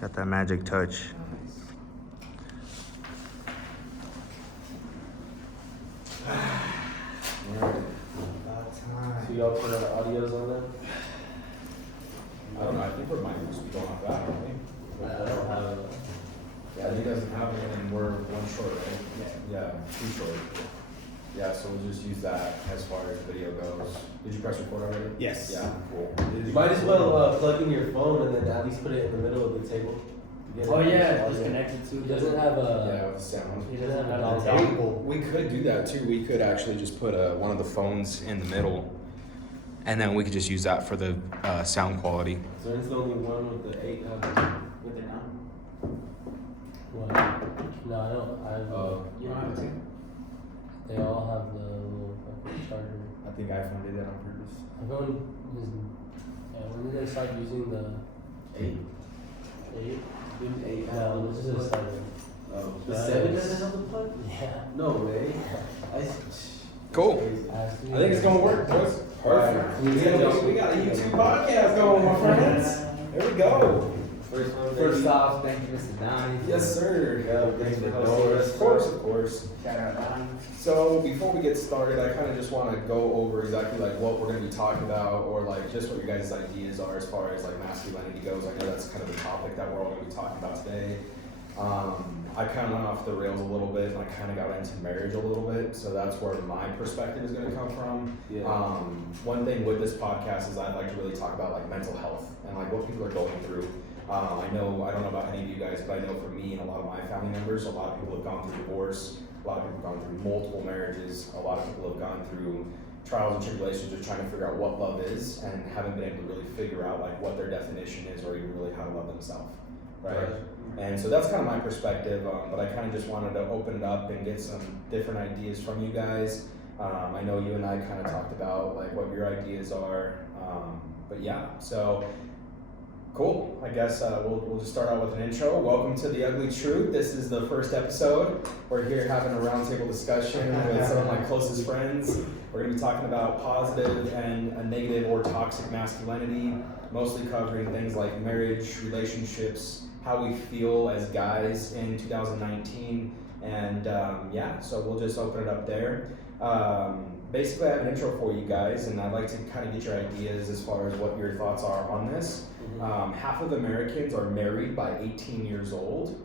Got that magic touch. So y'all put audios on that? I don't know, I think we're might just be going off that, aren't we? I don't have it. Yeah, he doesn't have it and we're one short, right? Yeah, two short. Yeah, so we'll just use that as far as video goes. Did you press record already? Yes. Yeah, cool. You might as well plug in your phone and then at least put it in the middle of the table. Oh yeah, just connected to. He doesn't have Yeah, a. with the sound. He doesn't have All a day. table. We could do that too. We could actually just put one of the phones in the middle, and then we could just use that for the sound quality. So it's the only one with the 8. With it now. What? No, I don't. You don't have it too? They all have the little fucking charger. I think iPhone did that on purpose. Everyone is. Yeah, when did they start using the 8? 8? Use 8. No, this is a 7. Oh, The that 7 is- doesn't have the plug? Yeah. No way. Cool. I I think it's gonna work, boys. Perfect. We got a YouTube podcast going, my friends. There we go. First off, thank you, Mr. Donnie. Yes, sir. Yeah, thanks for hosting us. Of course, of course. Shout out Donnie. So before we get started, I kind of just want to go over exactly like what we're going to be talking about, or like just what your guys' ideas are as far as like masculinity goes. I know that's kind of the topic that we're all going to be talking about today. I kind of went off the rails a little bit, and I kind of got into marriage a little bit, so that's where my perspective is going to come from. Yeah. One thing with this podcast is I'd like to really talk about like mental health and like what people are going through. I don't know about any of you guys, but I know for me and a lot of my family members, a lot of people have gone through divorce, a lot of people have gone through multiple marriages, a lot of people have gone through trials and tribulations just trying to figure out what love is and haven't been able to really figure out like what their definition is or even really how to love themselves, right? And so that's kind of my perspective, but I kind of just wanted to open it up and get some different ideas from you guys. I know you and I kind of talked about like what your ideas are, but yeah, so cool. I guess we'll just start out with an intro. Welcome to The Ugly Truth. This is the first episode. We're here having a roundtable discussion with some of my closest friends. We're going to be talking about positive and a negative or toxic masculinity, mostly covering things like marriage, relationships, how we feel as guys in 2019, and yeah, so we'll just open it up there. Basically, I have an intro for you guys, and I'd like to kind of get your ideas as far as what your thoughts are on this. Half of Americans are married by 18 years old,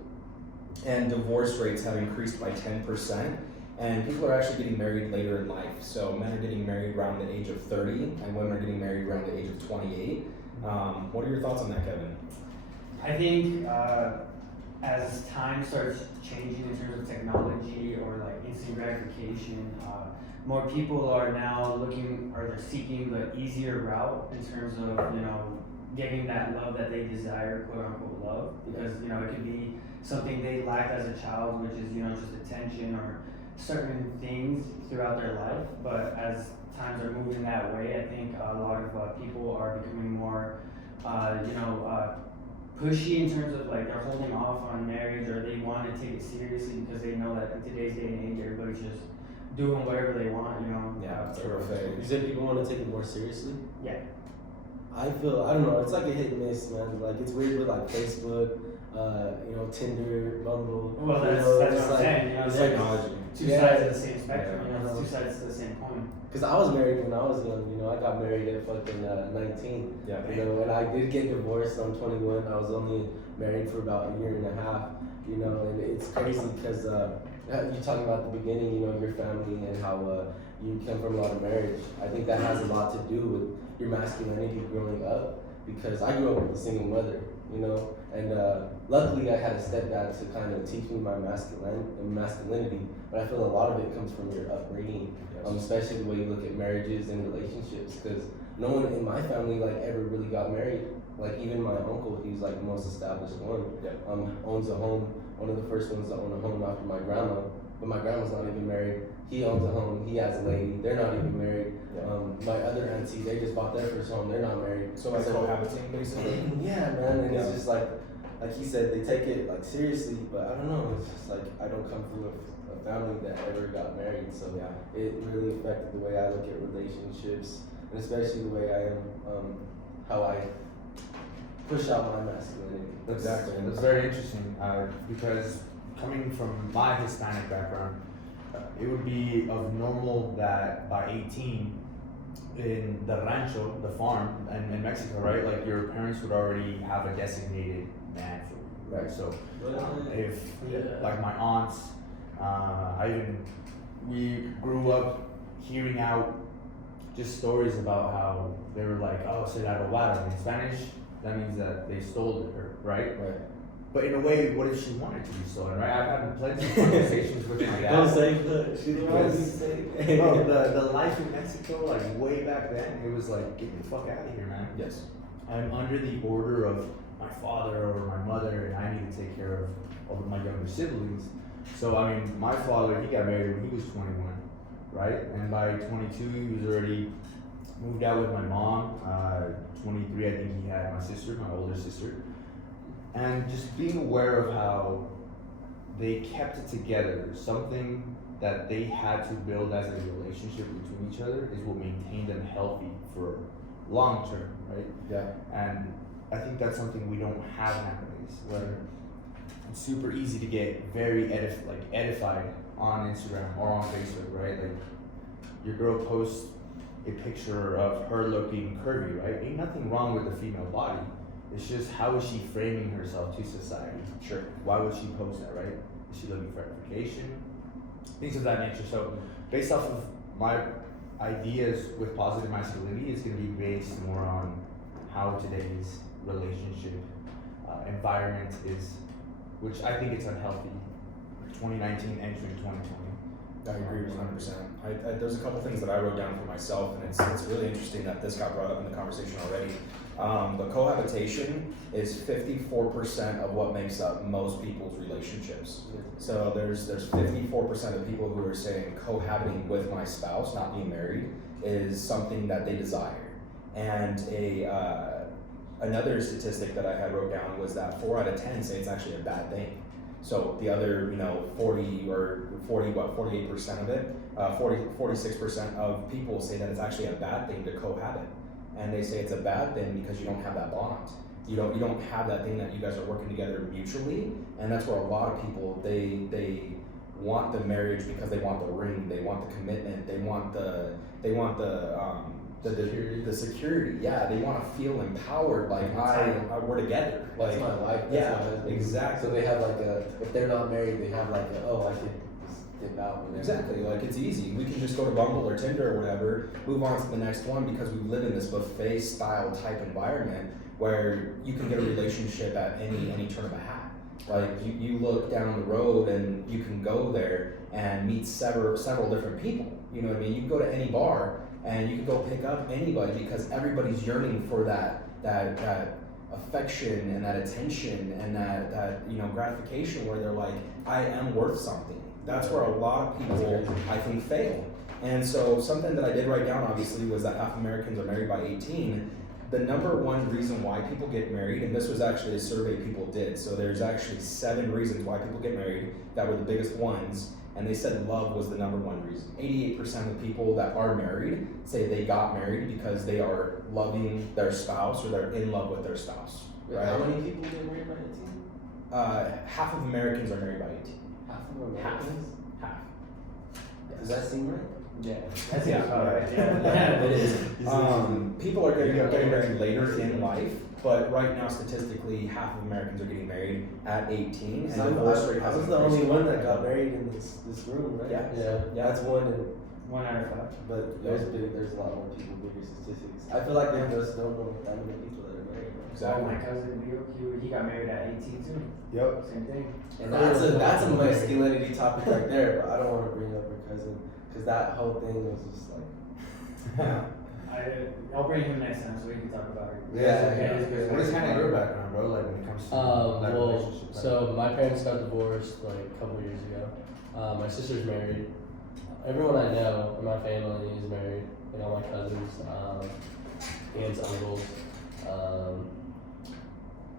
and divorce rates have increased by 10%, and people are actually getting married later in life. So men are getting married around the age of 30, and women are getting married around the age of 28. What are your thoughts on that, Kevin? I think as time starts changing in terms of technology or like instant gratification, more people are now looking or they're seeking the easier route in terms of, you know, getting that love that they desire, quote unquote love, because, you know, it could be something they lacked as a child, which is, you know, just attention or certain things throughout their life. But as times are moving that way, I think a lot of people are becoming more, pushy in terms of like they're holding off on marriage or they want to take it seriously because they know that in today's day and age everybody's just doing whatever they want, you know. Yeah, perfect. You said people want to take it more seriously? Yeah. I don't know, it's like a hit and miss, man. Like, it's weird with like Facebook, Tinder, Bumble. Well, that's it's what I'm like, saying. You know, It's it's like technology. two Yeah. sides of the same spectrum. Yeah. You know, it's two sides of the same coin. Because I was married when I was young, you know, I got married at fucking 19. Yeah. You know, and I did get divorced. I'm 21. I was only married for about a year and a half, you know, and it's crazy because you talking about the beginning, you know, your family and how you come from a lot of marriage. I think that has a lot to do with your masculinity growing up because I grew up with a single mother, you know, and luckily I had a stepdad to kind of teach me my masculinity, but I feel a lot of it comes from your upbringing. Especially the way you look at marriages and relationships, because no one in my family like ever really got married. Like even my uncle, he's like the most established one. Owns a home, one of the first ones to own a home after my grandma. But my grandma's not even married. He owns a home. He has a lady. They're not even married. My other auntie, they just bought their first home. They're not married. So like cohabiting basically. Yeah, man. And it's just like he said, they take it like seriously. But I don't know. It's just like I don't come from a family that ever got married, so it really affected the way I look at relationships, and especially the way I am, how I push out my masculinity. Exactly. That's very interesting because coming from my Hispanic background, it would be of normal that by 18 in the rancho, the farm, and in Mexico, right? Like your parents would already have a designated man for you, right? So if like my aunts, we grew up hearing out just stories about how they were like, oh, se la robaron. In Spanish, that means that they stole her, right? Right. But in a way, what if she wanted to be stolen, right? I've had plenty of conversations with my dad. Don't say the she's Because, say. bro, the life in Mexico, like way back then, it was like, get the fuck out of here, man. Yes. I'm under the order of my father or my mother, and I need to take care of all of my younger siblings. So, I mean, my father, he got married when he was 21, right? And by 22, he was already moved out with my mom. 23, I think he had my sister, my older sister. And just being aware of how they kept it together, something that they had to build as a relationship between each other is what maintained them healthy for long term, right? Yeah. And I think that's something we don't have nowadays, where it's super easy to get very edified on Instagram or on Facebook, right? Like your girl posts a picture of her looking curvy, right? Ain't nothing wrong with the female body. It's just how is she framing herself to society? Sure. Why would she post that, right? Is she looking for edification? Things of that nature. So based off of my ideas with positive masculinity, it's going to be based more on how today's relationship environment is, which I think it's unhealthy. 2019 entering 2020. I agree with 100%. There's a couple things that I wrote down for myself, and it's really interesting that this got brought up in the conversation already. The cohabitation is 54% of what makes up most people's relationships. So there's 54% of people who are saying cohabiting with my spouse, not being married, is something that they desire. And another statistic that I had wrote down was that 4 out of 10 say it's actually a bad thing. So the other, 48% of it, 46% of people say that it's actually a bad thing to cohabit. And they say it's a bad thing because you don't have that bond. You don't have that thing that you guys are working together mutually. And that's where a lot of people, they want the marriage because they want the ring, they want the commitment, they want the security. Yeah, they want to feel empowered, like we're together. Like, that's my wife. That's yeah, my husband. exactly. So they have if they're not married, they have I could just dip out. Exactly, like it's easy. We can just go to Bumble or Tinder or whatever, move on to the next one because we live in this buffet style type environment where you can get a relationship at any turn of a hat. Like you look down the road and you can go there and meet several different people. You know what I mean? You can go to any bar and you can go pick up anybody because everybody's yearning for that affection and that attention and that gratification where they're like, I am worth something. That's where a lot of people, I think, fail. And so something that I did write down, obviously, was that half Americans are married by 18. The number one reason why people get married, and this was actually a survey people did, so there's actually 7 reasons why people get married that were the biggest ones, and they said love was the number one reason. 88% of people that are married say they got married because they are loving their spouse or they're in love with their spouse. Right? How many people get married by 18? Half of Americans are married by 18. Half of Americans? Half. Does that seem right? Yeah. That's Yeah. right. Yeah, it is. People are getting married later in life, but right now statistically, half of Americans are getting married at 18, and divorce rate I has was the increased. only one that got married in this room, right? Yeah. That's one, 1 out of 5. but there's a lot more people, bigger statistics. I feel like they just don't know that many people that are married. Right? Exactly. My cousin Leo, he got married at 18 too. Yep. Same thing. And that's a masculinity topic right there, but I don't want to bring up her cousin because that whole thing was just like. I'll bring him next time so we can talk about it. Yeah. What is kind of your background, bro? Like when it comes to that Well, relationship? so my parents got divorced like a couple years ago. My sister's married. Everyone I know in my family is married. All my cousins, aunts, uncles.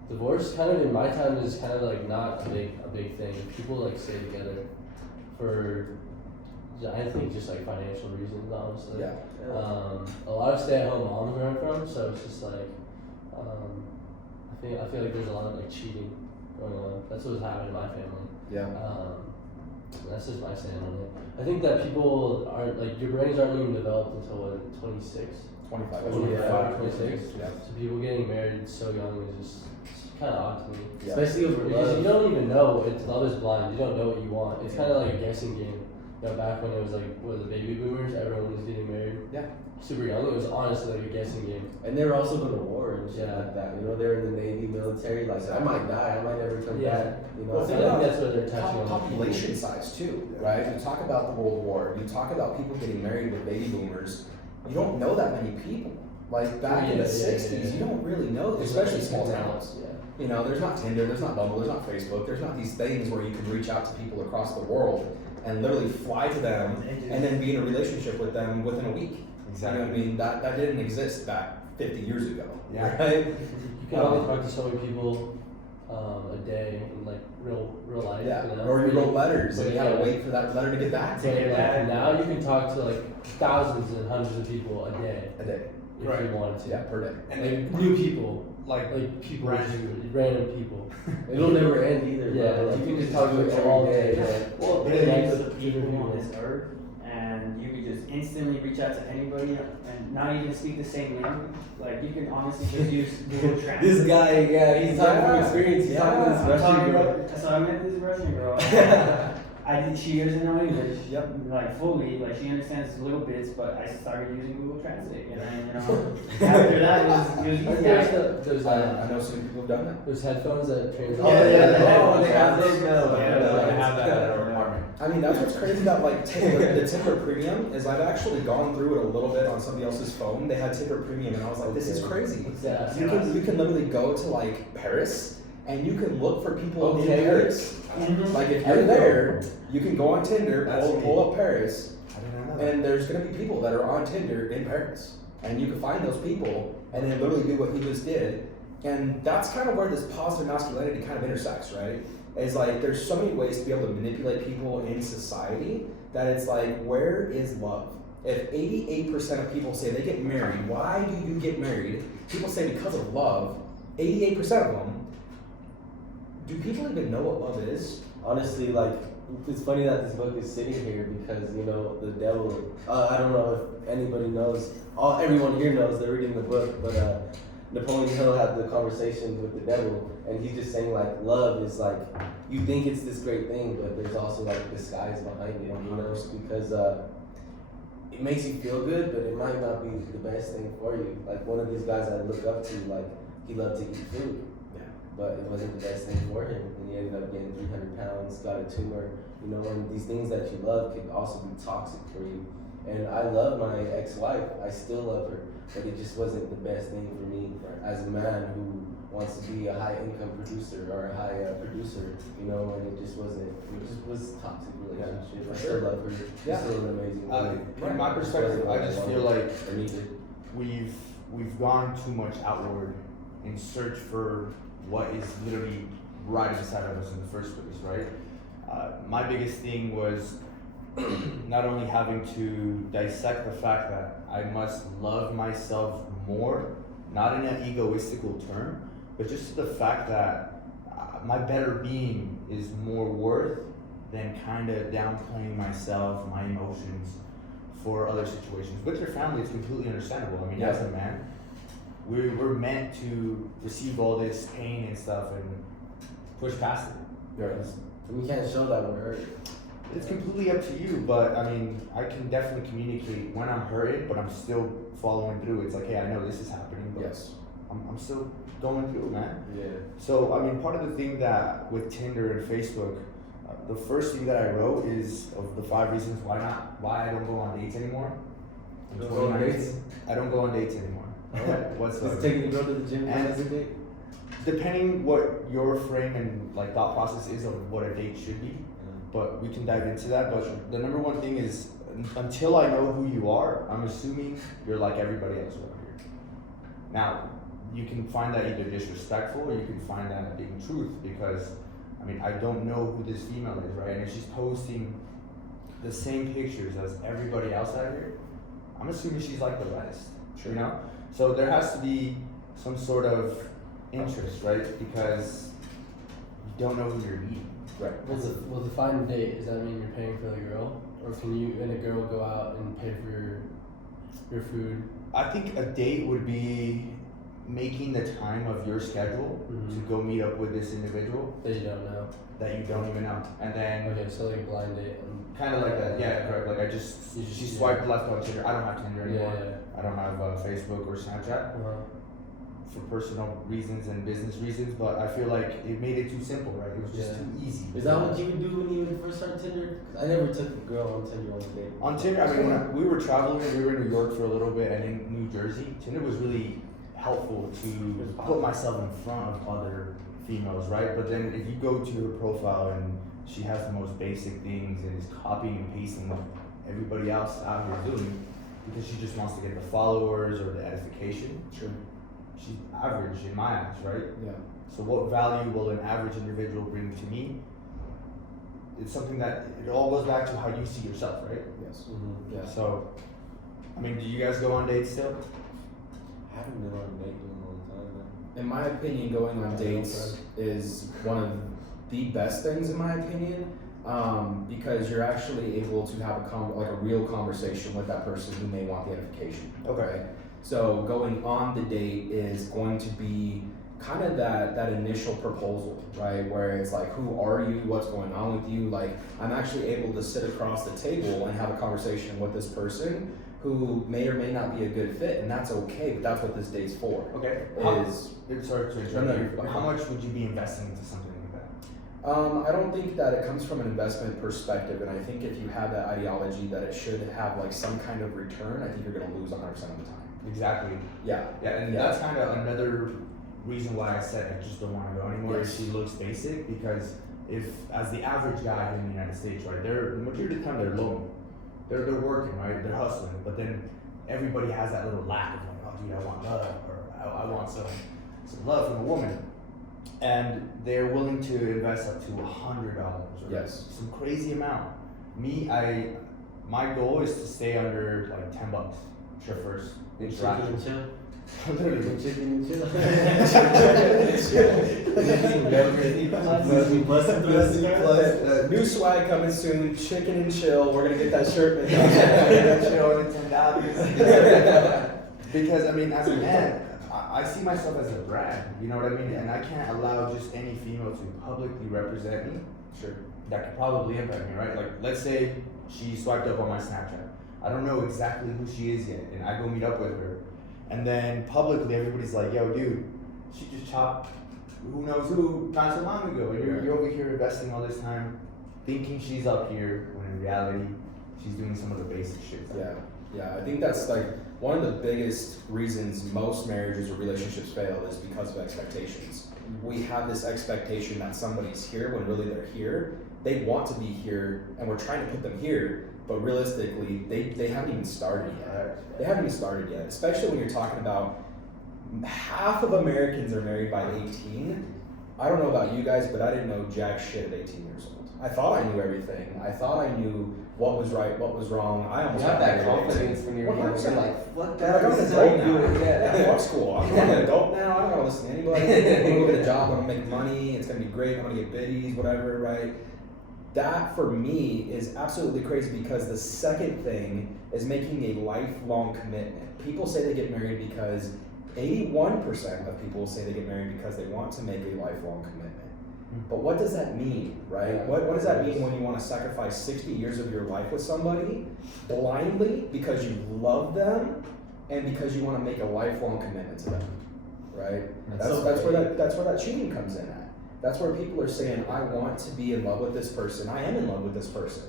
Divorce kind of in my time is kind of like not a big thing. People like stay together for I think just like financial reasons, honestly. Yeah. A lot of stay-at-home moms where I'm from, so it's just like I feel like there's a lot of like cheating going on. That's what's happening in my family. Yeah. That's just my stand on it. I think that people aren't like your brains aren't even developed until what 26. 25. 26. Yeah. So people getting married so young is just kind of odd to me. Yeah. Especially over Because love. you don't even know. Love is blind. You don't know what you want. It's kind of like a guessing game. You know, back when it was like what, the baby boomers, everyone was getting married. Yeah. Super young. It was honestly like a guessing game. And they were also going to war and shit Yeah. like that. You know, they're in the Navy, military. Like, I might die. I might never come Yeah. back. You know, Well, So think I about think that's what they're touching on. population size too, right? You talk about the World War. You talk about people getting married with baby boomers. You don't know that many people. Like back in the '60s, you don't really know, especially small towns. Yeah. You know, there's not Tinder, there's not Bumble, there's not Facebook, there's not these things where you can reach out to people across the world and literally fly to them and then be in a relationship with them within a week. Exactly. You know what I mean? That didn't exist back 50 years ago. Yeah. Right? You can only talk to so many people a day in like real life. Yeah. You know? Or you wrote letters and But you had to yeah. wait for that letter to get back to But you. like, now you can talk to like thousands and hundreds of people a day A day. if Right. you wanted to. Yeah, per day. And Like new people, like people, random. random people. it'll never end either. Yeah, bro. Like, you can just talk to them all day. Yeah. Well, Really millions nice of people people. on this earth, and you could just instantly reach out to anybody and not even speak the same language. Like you can honestly just use Google Translate. This guy, yeah, he's talking from experience. He's talking to this I'm Russian talking girl. about, so I met this Russian girl. She doesn't know English, Yep. like fully, like she understands little bits, but I started using Google Translate, and then, after that, it was easy. There's I know some people who've done that. there's headphones that translate. Oh, yeah, the headphones. they have those now. I have that at our apartment. I mean, that's what's crazy about like the Tinder Premium is I've actually gone through it a little bit on somebody else's phone. They had Tinder Premium, and I was like, this is crazy. What's that? You can literally go to like Paris, and you can look for people in Okay. Paris. Mhm. Like if you're there, you can go on Tinder, That's pull up Paris, I didn't know that. and there's gonna be people that are on Tinder in Paris, and you can find those people, and then literally do what he just did. And that's kind of where this positive masculinity kind of intersects, right? Is like there's so many ways to be able to manipulate people in society that it's like, where is love? If 88% of people say they get married, why do you get married? People say because of love. 88% of them. Do people even know what love is? Honestly, like, it's funny that this book is sitting here because, you know, the devil, I don't know if anybody knows, everyone here knows, they're reading the book, but Napoleon Hill had the conversation with the devil, and he's just saying, like, love is like, you think it's this great thing, but there's also, like, disguise behind it, you know, because it makes you feel good, but it might not be the best thing for you. Like, one of these guys I look up to, like, he loved to eat food. But it wasn't the best thing for him, and he ended up getting 300 pounds, got a tumor, you know, and these things that you love can also be toxic for you. And I love my ex-wife, I still love her, but it just wasn't the best thing for me as a man who wants to be a high-income producer or a high producer, you know, and it just wasn't, it just was a toxic relationship. I still love her, she's still an amazing woman. From my perspective, I just feel like I needed. we've gone too much outward in search for what is literally right inside of us in the first place, right? My biggest thing was not only having to dissect the fact that I must love myself more, not in an egoistical term, but just the fact that my better being is more worth than kind of downplaying myself, my emotions for other situations. With your family, it's completely understandable. I mean, as a man, we're meant to receive all this pain and stuff and push past it. Yes. We can't show that we're hurt. It's completely up to you, but I mean, I can definitely communicate when I'm hurting, but I'm still following through. It's like, hey, I know this is happening, but Yes. I'm still going through, man. Yeah. So, I mean, part of the thing that with Tinder and Facebook, the first thing that I wrote is of the 5 reasons why I don't go on dates anymore. In You don't go on 2019, dates? I don't go on dates anymore. Whatsoever. Is it taking to go to the gym And- as a date? Depending what your frame and like thought process is of what a date should be, but we can dive into that. But the number one thing is until I know who you are, I'm assuming you're like everybody else around here. Now, you can find that either disrespectful or you can find that being truth because, I mean, I don't know who this female is, right? And if she's posting the same pictures as everybody else out here, I'm assuming she's like the rest, you know? So there has to be some sort of interest, right? Because you don't know who you're meeting. Right. Well, define a date. Does that mean you're paying for the girl, or can you and a girl go out and pay for your food? I think a date would be making the time of your schedule to go meet up with this individual That you don't know. that you don't even know, and then Okay, so like a blind date. kind of like that. Yeah, correct. Like she swiped left on Tinder. I don't have Tinder anymore. Yeah. I don't have Facebook or Snapchat for personal reasons and business reasons. But I feel like it made it too simple, right? It was just Yeah. too easy. Is that what you would do when you first started Tinder? 'Cause I never took a girl on Tinder on a date. On Tinder, I mean, we were traveling, we were in New York for a little bit and in New Jersey. Tinder was really helpful to put myself in front of other females, right? But then if you go to her profile and she has the most basic things and is copying and pasting what everybody else out here doing because she just wants to get the followers or the edification, Sure. she's average in my eyes, right? Yeah. So what value will an average individual bring to me? It's something that it all goes back to how you see yourself, right? Yes. Yeah. So, I mean, do you guys go on dates still? I haven't been on a date in a long time, man. In my opinion, going on dates is one of the best things, in my opinion, because you're actually able to have a real conversation with that person who may want the edification. Okay. So going on the date is going to be kind of that initial proposal, right? Where it's like, who are you? What's going on with you? Like, I'm actually able to sit across the table and have a conversation with this person who may or may not be a good fit, and that's okay, but that's what this date's for. Okay. Sorry to No, no, interrupt you're you, but fine. how much would you be investing into something like that? I don't think that it comes from an investment perspective, and I think if you have that ideology that it should have like some kind of return, I think you're gonna lose 100% of the time. Exactly. Yeah. Yeah, and Yeah. that's kind of another reason why I said I just don't want to go anymore. Yes. She looks basic because if, as the average guy in the United States, right, the majority of the time they're lonely. They're working, right? They're hustling, but then everybody has that little lack of like, oh, dude, I want love, or I want some love from a woman, and they're willing to invest up to $100 or Yes. some crazy amount. My goal is to stay under like $10 for first Chicken interaction. and chill. Literally. Chicken and chill. New swag coming soon, chicken and chill. We're gonna get that shirt made. Chill and $10. Because I mean, as a man, I see myself as a brand. You know what I mean? And I can't allow just any female to publicly represent me. Sure. That could probably impact me, right? Like, let's say she swiped up on my Snapchat. I don't know exactly who she is yet, and I go meet up with her, and then publicly everybody's like, "Yo, dude, she just chopped who knows who not so long ago, and you're over here investing all this time, thinking she's up here, when in reality, she's doing some of the basic shit." Yeah. I think that's like one of the biggest reasons most marriages or relationships fail is because of expectations. We have this expectation that somebody's here when really they're here. They want to be here, and we're trying to put them here, but realistically, they haven't even started yet. They haven't even started yet, especially when you're talking about half of Americans are married by 18. I don't know about you guys, but I didn't know jack shit at 18 years old. I thought I knew everything. I thought I knew what was right, what was wrong. I You almost have got that married at 18. confidence when you're young. You're 100%. like, fuck Like, that. I'm This an is adult how you now. do it. Yeah, fuck school. I'm an adult now. I don't gotta listen to anybody. I'm gonna go get a job. I'm gonna make money. It's gonna be great. I'm gonna get biddies, whatever, right? That for me is absolutely crazy because the second thing is making a lifelong commitment. People say they get married because 81% of people say they get married because they want to make a lifelong commitment. But what does that mean, right? Yeah. What does that mean when you want to sacrifice 60 years of your life with somebody blindly because you love them and because you want to make a lifelong commitment to them, right? That's where that cheating comes in at. That's where people are saying, I want to be in love with this person. I am in love with this person,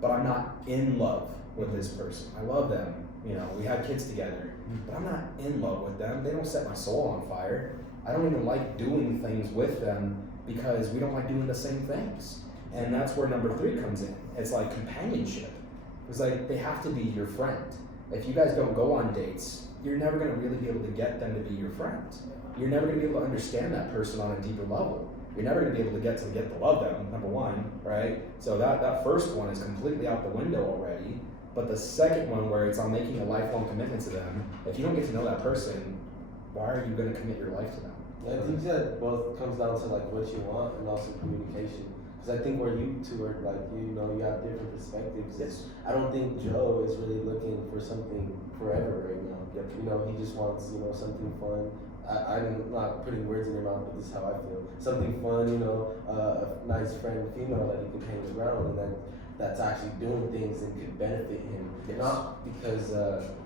but I'm not in love with this person. I love them. You know, we had kids together, but I'm not in love with them. They don't set my soul on fire. I don't even like doing things with them because we don't like doing the same things. And that's where number 3 comes in. It's like companionship. It's like they have to be your friend. If you guys don't go on dates, you're never gonna really be able to get them to be your friend. You're never gonna be able to understand that person on a deeper level. You're never gonna be able to get to love them, number 1, right? So that first one is completely out the window already. But the second one, where it's on making a lifelong commitment to them, if you don't get to know that person, why are you gonna commit your life to them? I think that both comes down to like what you want and also communication. Because I think where you two are like, you know, you have different perspectives. Yes. I don't think Joe is really looking for something forever right now. Yep. You know, he just wants, you know, something fun. I'm not putting words in your mouth, but this is how I feel. Something fun, you know, a nice friend, female that he could hang around, and then that's actually doing things and could benefit him. Yes. Not because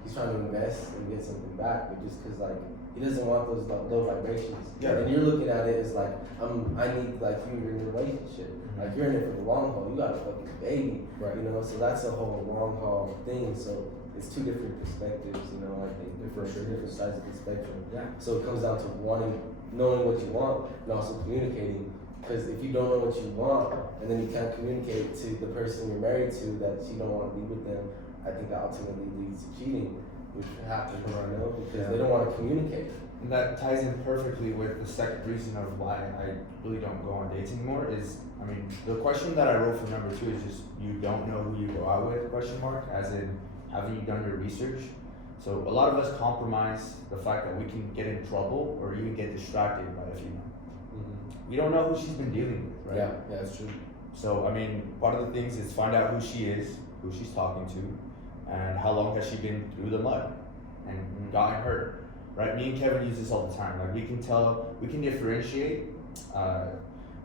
he's trying to invest and get something back, but just because like he doesn't want those low vibrations. Yeah. And you're looking at it as like I need like you in a relationship. Like you're in it for the long haul. You got a fucking baby, Right. you know. So that's a whole long haul thing. So it's two different perspectives, you know. I think For sure. different sides of the spectrum. Yeah. So it comes down to knowing what you want, and also communicating. Because if you don't know what you want, and then you can't communicate to the person you're married to that you don't want to be with them, I think that ultimately leads to cheating, which happens, you know, because they don't want to communicate. And that ties in perfectly with the second reason of why I really don't go on dates anymore is, I mean, the question that I wrote for number 2 is just, you don't know who you go out with, question mark, as in, haven't you done your research? So a lot of us compromise the fact that we can get in trouble or even get distracted by a female. We don't know who she's been dealing with, right? Yeah, that's true. So, I mean, part of the things is find out who she is, who she's talking to, and how long has she been through the mud and gotten hurt, right? Me and Kevin use this all the time. Like, we can differentiate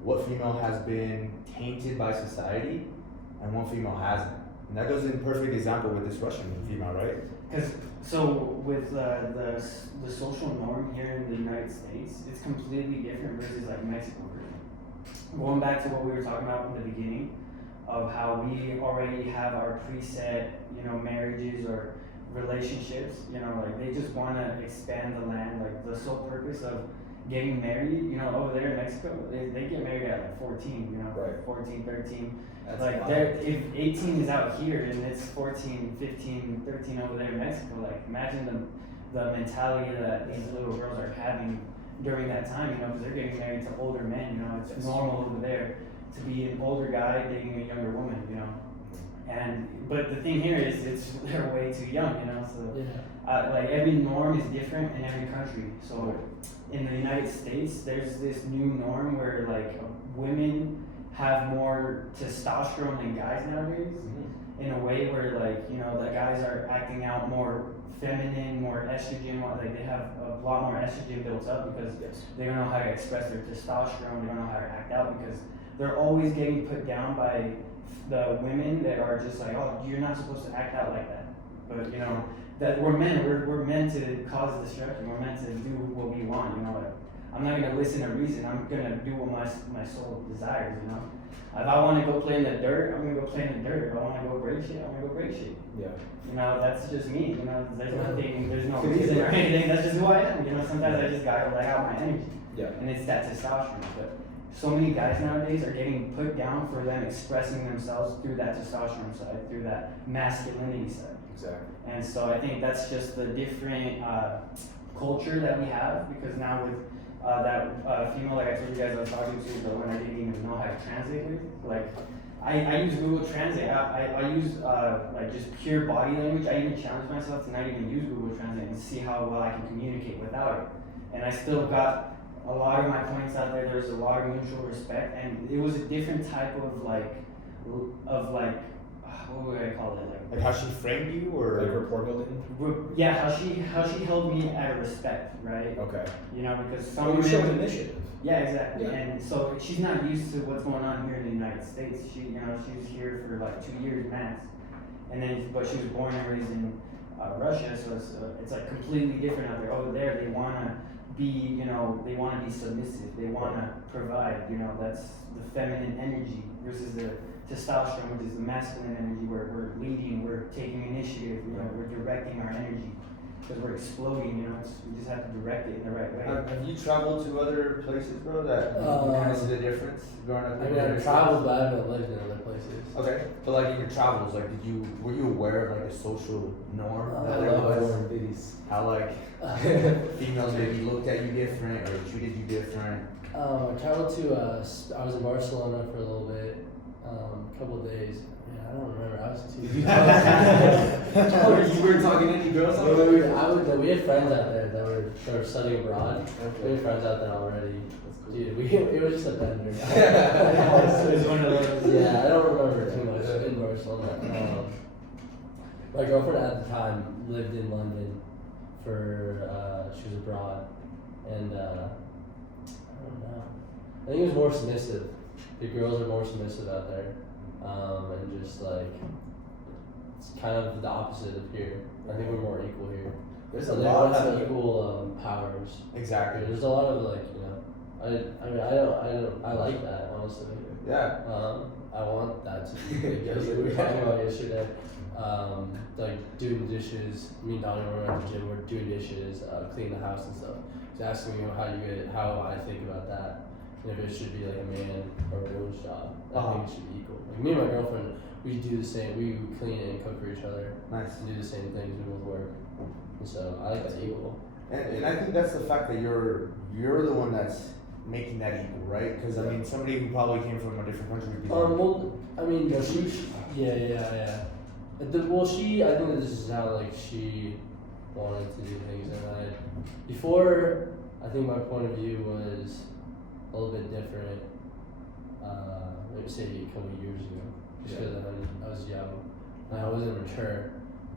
what female has been tainted by society and what female hasn't. And that goes in perfect example with this Russian female, right? Because so with the social norm here in the United States, it's completely different versus like Mexico. Going back to what we were talking about in the beginning, of how we already have our preset, you know, marriages or relationships. You know, like they just want to expand the land. Like the sole purpose of getting married, you know, over there in Mexico, they get married at like 14. You know, Right. 14, 13. That's Like wild. there, if 18 is out here and it's 14, 15, 13 over there in Mexico, like imagine the mentality that these little girls are having during that time, you know, because they're getting married to older men, you know, it's Yes. normal over there to be an older guy dating a younger woman, you know. But the thing here is they're way too young, you know, so Yeah. like every norm is different in every country. So in the United States, there's this new norm where like women have more testosterone than guys nowadays, in a way where like, you know, the guys are acting out more feminine, more estrogen, more, like they have a lot more estrogen built up because they don't know how to express their testosterone, they don't know how to act out because they're always getting put down by the women that are just like, oh, you're not supposed to act out like that. But you know, that we're meant to cause destruction, we're meant to do what we want, you know, like, I'm not gonna listen to reason, I'm gonna do what my soul desires, you know. If I wanna go play in the dirt, I'm gonna go play in the dirt. If I wanna go break shit, I'm gonna go break shit. Yeah. You know, that's just me, you know, there's no reason or anything, that's just who I am, you know, sometimes I just gotta let out my energy. Yeah. And it's that testosterone, but so many guys nowadays are getting put down for them expressing themselves through that testosterone side, through that masculinity side. Exactly. And so I think that's just the different culture that we have, because now with that female, like I told you guys I was talking to, the one I didn't even know how to translate with, like I use Google Translate. I use like just pure body language. I even challenge myself to not even use Google Translate and see how well I can communicate without it. And I still got a lot of my points out there. There's a lot of mutual respect, and it was a different type of what would I call it, Like how she framed you, or Like rapport building? yeah, how she held me at a respect, right? Okay. You know, because some Well, you're women, showing initiative. yeah, exactly. Yeah. And so she's not used to what's going on here in the United States. She was here for like 2 years max, and then but she was born and raised in Russia, so it's like completely different out there. Over there, they wanna be, they wanna be submissive. They wanna provide. That's the feminine energy versus the testosterone, which is the masculine energy, where we're leading, we're taking initiative, we're directing our energy, because we're exploding, we just have to direct it in the right way. Have you traveled to other places, bro, that you kind of see the difference growing up? I mean, I've traveled, but I haven't lived in other places. Okay, but like in your travels, like were you aware of like a social norm that there love was? Videos. How like females maybe looked at you different or treated you different? I traveled to, I was in Barcelona for a little bit. couple of days. Man, I don't remember. I was too. You weren't talking to any girls? We had friends out there that were studying abroad. We had friends out there already. Dude, it was just a bender. It was one of those. Yeah, I don't remember too much in Barcelona. My girlfriend at the time lived in London for, she was abroad. And, I don't know. I think it was more submissive. The girls are more submissive out there. And just like, it's kind of the opposite of here. I think we're more equal here. There's So a they lot don't have of equal powers. Exactly. There's a lot of like, you know, I like that honestly. Yeah. I want that to be big. We were talking about yesterday, like doing dishes. Me and Donnie were at the gym. We're doing dishes, cleaning the house and stuff. He's asking me how I think about that, and if it should be like a man or a woman's job. I think it should be equal. Like me and my girlfriend, we do the same. We clean and cook for each other. Nice. And do the same things. We both work, and so I like that equal. And I think that's the fact that you're the one that's making that equal, right? Because I mean, somebody who probably came from a different country would be like, Well, I mean, no, yeah. I think that this is how like she wanted to do things, and before, I think my point of view was a little bit different. Maybe say a couple of years ago, just because I was young, and I wasn't mature.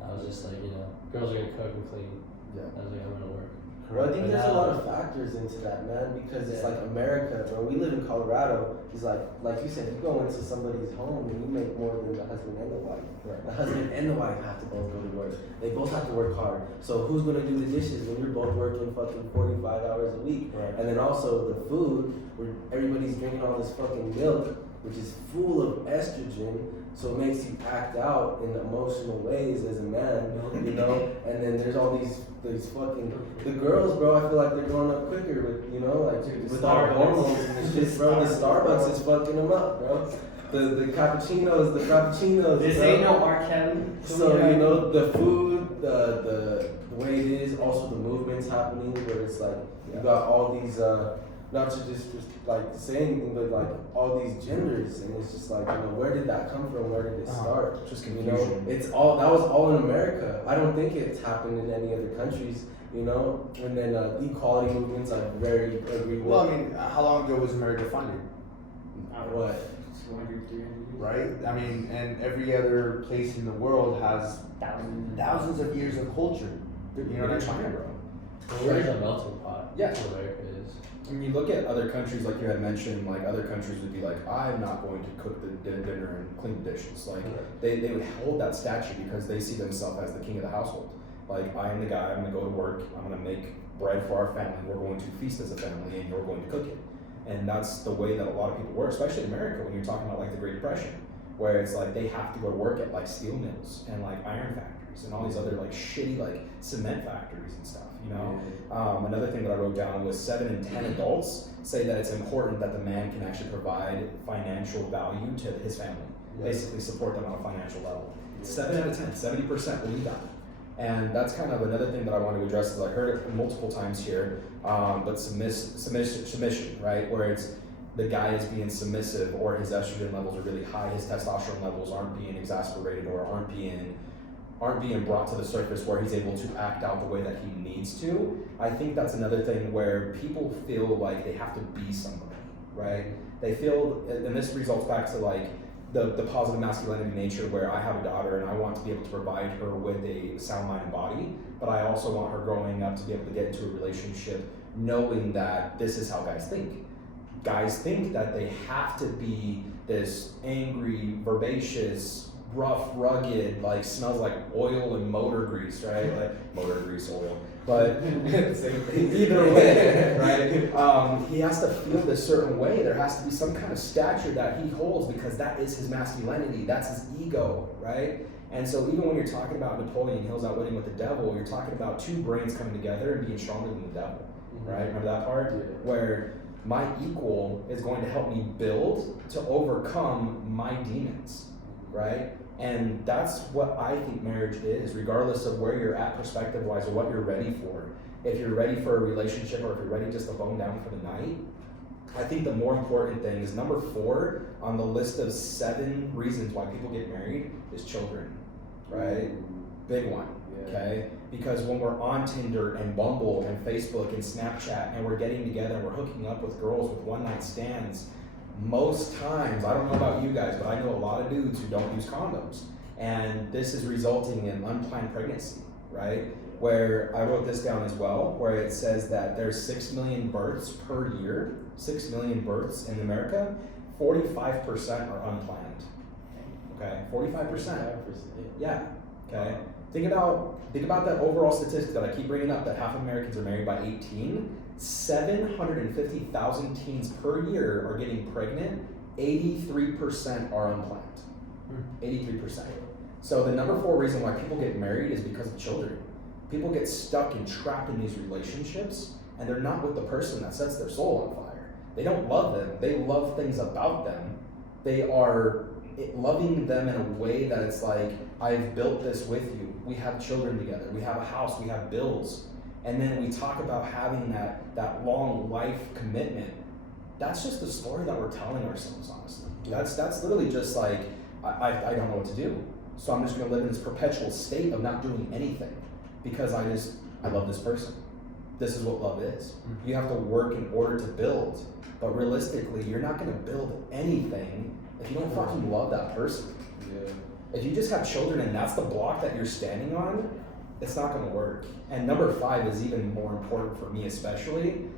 I was just like, you know, girls are gonna cook and clean. Yeah. I was like, I'm gonna work. Well, I think But there's a now- lot of factors into that, man, because it's like America, bro. We live in Colorado. It's like you said, you go into somebody's home and you make more than the husband and the wife. Right. The husband and the wife have to both go to work. They both have to work hard. So who's gonna do the dishes when you're both working fucking 45 hours a week? Right. And then also the food, where everybody's drinking all this fucking milk, which is full of estrogen. So it makes you act out in emotional ways as a man, you know? And then there's all these fucking, the girls, bro, I feel like they're growing up quicker with, you know, like Dude, the with all the Starbucks. hormones and shit, bro. The Starbucks is fucking them up, bro. The frappuccinos, This bro. ain't no R. Kelly. So, you know, the food, the way it is, also the movements happening where it's like, you got all these, not to just like say anything, but like all these genders, and it's just like, you know, where did that come from? Where did it start? Just You confusion. know, that was all in America. I don't think it's happened in any other countries, you know. And then equality movements, I very agree with. well, I mean, how long ago was America founded? What? 200, 300 years. Right? I mean, and every other place in the world has thousands of years of culture. You know what I China, mean? bro. We're just a melting pot. Yeah. That's what America is. When you look at other countries, like you had mentioned, like other countries would be like, I'm not going to cook the dinner and clean the dishes. Like they would hold that statue because they see themselves as the king of the household. Like I am the guy, I'm gonna go to work, I'm gonna make bread for our family, we're going to feast as a family and you're going to cook it. And that's the way that a lot of people work, especially in America when you're talking about like the Great Depression, where it's like they have to go to work at like steel mills and like iron factories and all these other like shitty like cement factories and stuff. You know, another thing that I wrote down was 7 in 10 adults say that it's important that the man can actually provide financial value to his family, basically support them on a financial level. 7 out of 10, 70% believe that. And that's kind of another thing that I want to address, is I heard it multiple times here, but submission, right? Where it's the guy is being submissive or his estrogen levels are really high, his testosterone levels aren't being exasperated or aren't being brought to the surface where he's able to act out the way that he needs to. I think that's another thing where people feel like they have to be somebody, right? They feel, and this results back to like the positive masculinity nature, where I have a daughter and I want to be able to provide her with a sound mind and body, but I also want her growing up to be able to get into a relationship knowing that this is how guys think. Guys think that they have to be this angry, herbaceous, rough, rugged, like smells like oil and motor grease, right? Like motor grease, oil. But same thing. Either way, right? He has to feel this certain way. There has to be some kind of stature that he holds because that is his masculinity. That's his ego, right? And so even when you're talking about Napoleon Hill's Outwitting with the Devil, you're talking about two brains coming together and being stronger than the devil, right? Remember that part? Where my equal is going to help me build to overcome my demons, right? And that's what I think marriage is, regardless of where you're at perspective-wise or what you're ready for. If you're ready for a relationship or if you're ready just to bone down for the night, I think the more important thing is number 4 on the list of 7 reasons why people get married is children, right? Big one, okay? Because when we're on Tinder and Bumble and Facebook and Snapchat and we're getting together and we're hooking up with girls with one-night stands, most times, I don't know about you guys, but I know a lot of dudes who don't use condoms. And this is resulting in unplanned pregnancy, right? Where I wrote this down as well, where it says that there's 6 million births per year, 6 million births in America, 45% are unplanned. Okay, 45%. Yeah. Okay. Think about that overall statistic that I keep bringing up, that half Americans are married by 18. 750,000 teens per year are getting pregnant. 83% are unplanned. 83%. So the number 4 reason why people get married is because of children. People get stuck and trapped in these relationships, and they're not with the person that sets their soul on fire. They don't love them. They love things about them. They are loving them in a way that it's like, I've built this with you. We have children together. We have a house. We have bills. And then we talk about having that long life commitment. That's just the story that we're telling ourselves, honestly. That's literally just like, I don't know what to do. So I'm just gonna live in this perpetual state of not doing anything because I love this person. This is what love is. You have to work in order to build. But realistically, you're not gonna build anything if you don't fucking love that person. Yeah. If you just have children and that's the block that you're standing on, it's not gonna work. And number 5 is even more important for me especially.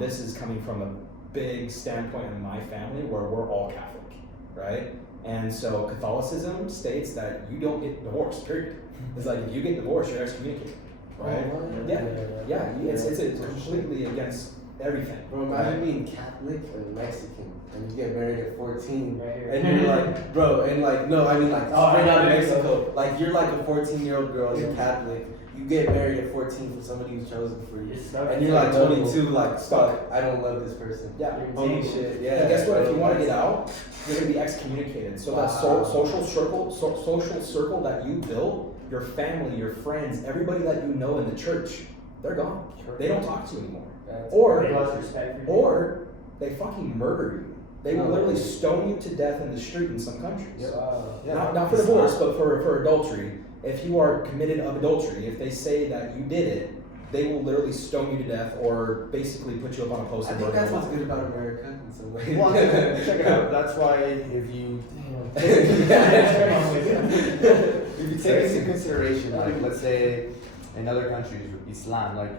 This is coming from a big standpoint in my family where we're all Catholic, right? And so Catholicism states that you don't get divorced, period. It's like if you get divorced, you're excommunicated, right? It's completely against everything. Bro, imagine being Catholic and Mexican and you get married at 14 Right here. and you're like, bro, and like, no, I mean like straight out of right. Mexico. Like you're like a 14-year-old girl, you're Catholic, you get married at 14 for somebody who's chosen for you. You're stuck. And you're like 22, like stuck. I don't love this person. Yeah. Holy shit, yeah. And guess what? If you want to get out, you're gonna be excommunicated. So that social circle that you built, your family, your friends, everybody that you know in the church, they're gone. They don't talk to you anymore. They lost respect for you. Or they fucking murder you. They will literally stone you to death in the street in some countries. Not for divorce, but for adultery. If you are committed of adultery, if they say that you did it, they will literally stone you to death or basically put you up on a post I and think burn that's you what's alive. good about America in some ways. Well, check it out. That's why if you take into consideration, like let's say in other countries with Islam, like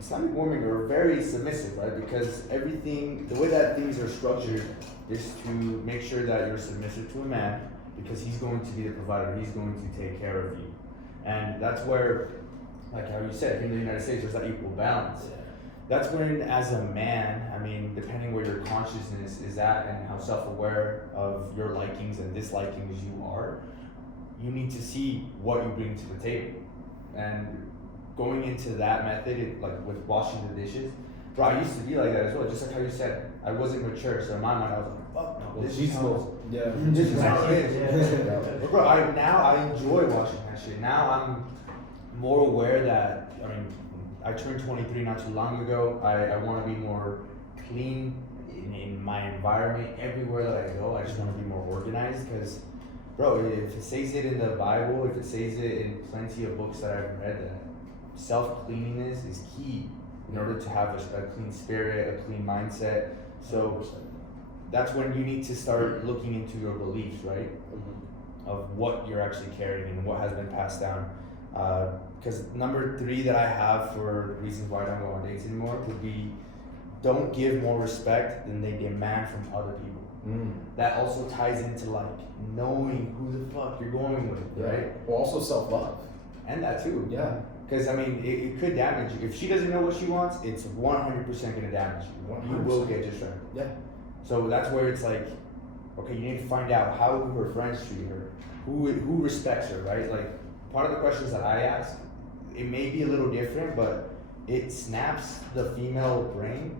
Islamic women are very submissive, right? Because everything, the way that things are structured is to make sure that you're submissive to a man because he's going to be the provider, he's going to take care of you. And that's where, like how you said, in the United States, there's that equal balance. That's when, as a man, I mean, depending where your consciousness is at and how self-aware of your likings and dislikings you are, you need to see what you bring to the table. And going into that method, like with washing the dishes, bro, I used to be like that as well, just like how you said. I wasn't mature, so in my mind I was like, fuck no, this is how this is how it is. But bro, I enjoy washing that shit. Now I'm more aware that, I mean, I turned 23 not too long ago. I want to be more clean in my environment, everywhere that I go. I just want to be more organized because, bro, if it says it in the Bible, if it says it in plenty of books that I've read, that self-cleanliness is key in order to have a clean spirit, a clean mindset. So that's when you need to start looking into your beliefs, right? Of what you're actually carrying and what has been passed down. Because number 3 that I have for reasons why I don't go on dates anymore would be, don't give more respect than they demand from other people. That also ties into like knowing who the fuck you're going with, right? Well, also self-love. And that too. Yeah. Because I mean, it could damage you. If she doesn't know what she wants, it's 100% gonna damage you. 100%. You will get distracted. Yeah. So that's where it's like, okay, you need to find out how do her friends treat her, who respects her, right? Like part of the questions that I ask, it may be a little different, but it snaps the female brain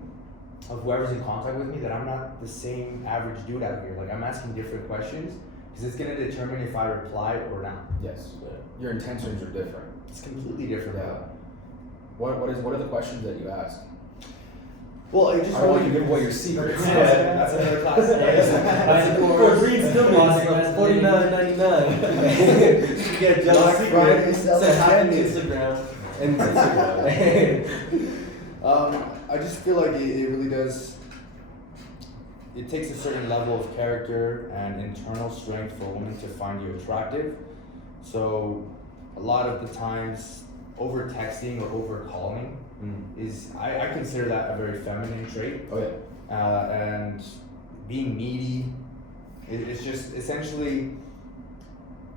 of whoever's in contact with me that I'm not the same average dude out here. Like I'm asking different questions because it's gonna determine if I reply or not. Yes. Your intentions are different. It's completely different. Yeah. What are the questions that you ask? Well, it just I don't want you to give away your secrets. That's another class. For green stimulus, $49.99. You get Black Friday sell on Instagram and I just feel like it really does. It takes a certain level of character and internal strength for a woman to find you attractive. So, a lot of the times, over texting or over calling is I consider that a very feminine trait. Oh yeah. And being needy, it's just essentially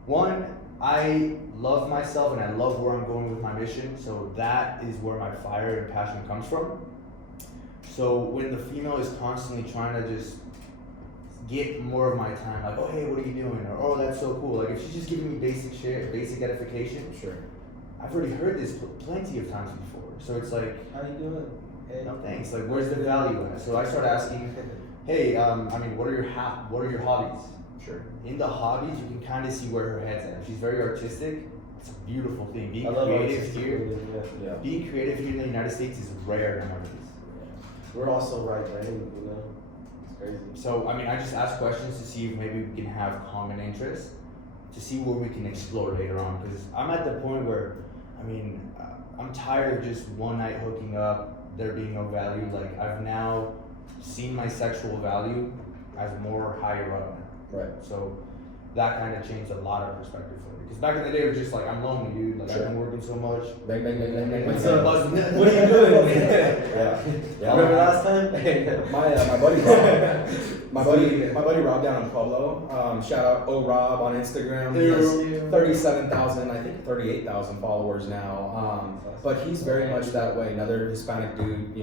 one. I love myself and I love where I'm going with my mission, so that is where my fire and passion comes from. So when the female is constantly trying to just get more of my time, like, oh hey, what are you doing? Or oh, that's so cool. Like if she's just giving me basic shit, basic edification, Sure. I've already heard this plenty of times before. So it's like, how you doing? Hey. no thanks. Like where's the value in it? So I start asking, hey, what are your hobbies? Sure. In the hobbies, you can kind of see where her head's at. If she's very artistic, it's a beautiful thing. I Being love creative artistic here, women, Yeah. being creative here in the United States is rare nowadays. We're also right-brained, you know? It's crazy. So, I just ask questions to see if maybe we can have common interests, to see where we can explore later on. Because I'm at the point where, I'm tired of just one night hooking up, there being no value. Like, I've now seen my sexual value as more higher up now. Right. So that kind of changed a lot of perspective for me. Because back in the day, it was just like, I'm lonely, dude. Like, Sure. I've been working so much. Bang bang bang bang bang. What's bang. up? Buzzing. What are you doing? Yeah. Remember last time? My buddy Rob, my buddy Rob down in Pueblo. Shout out Rob on Instagram. He has 37,000, I think 38,000 followers now. But he's very much that way. Another Hispanic dude,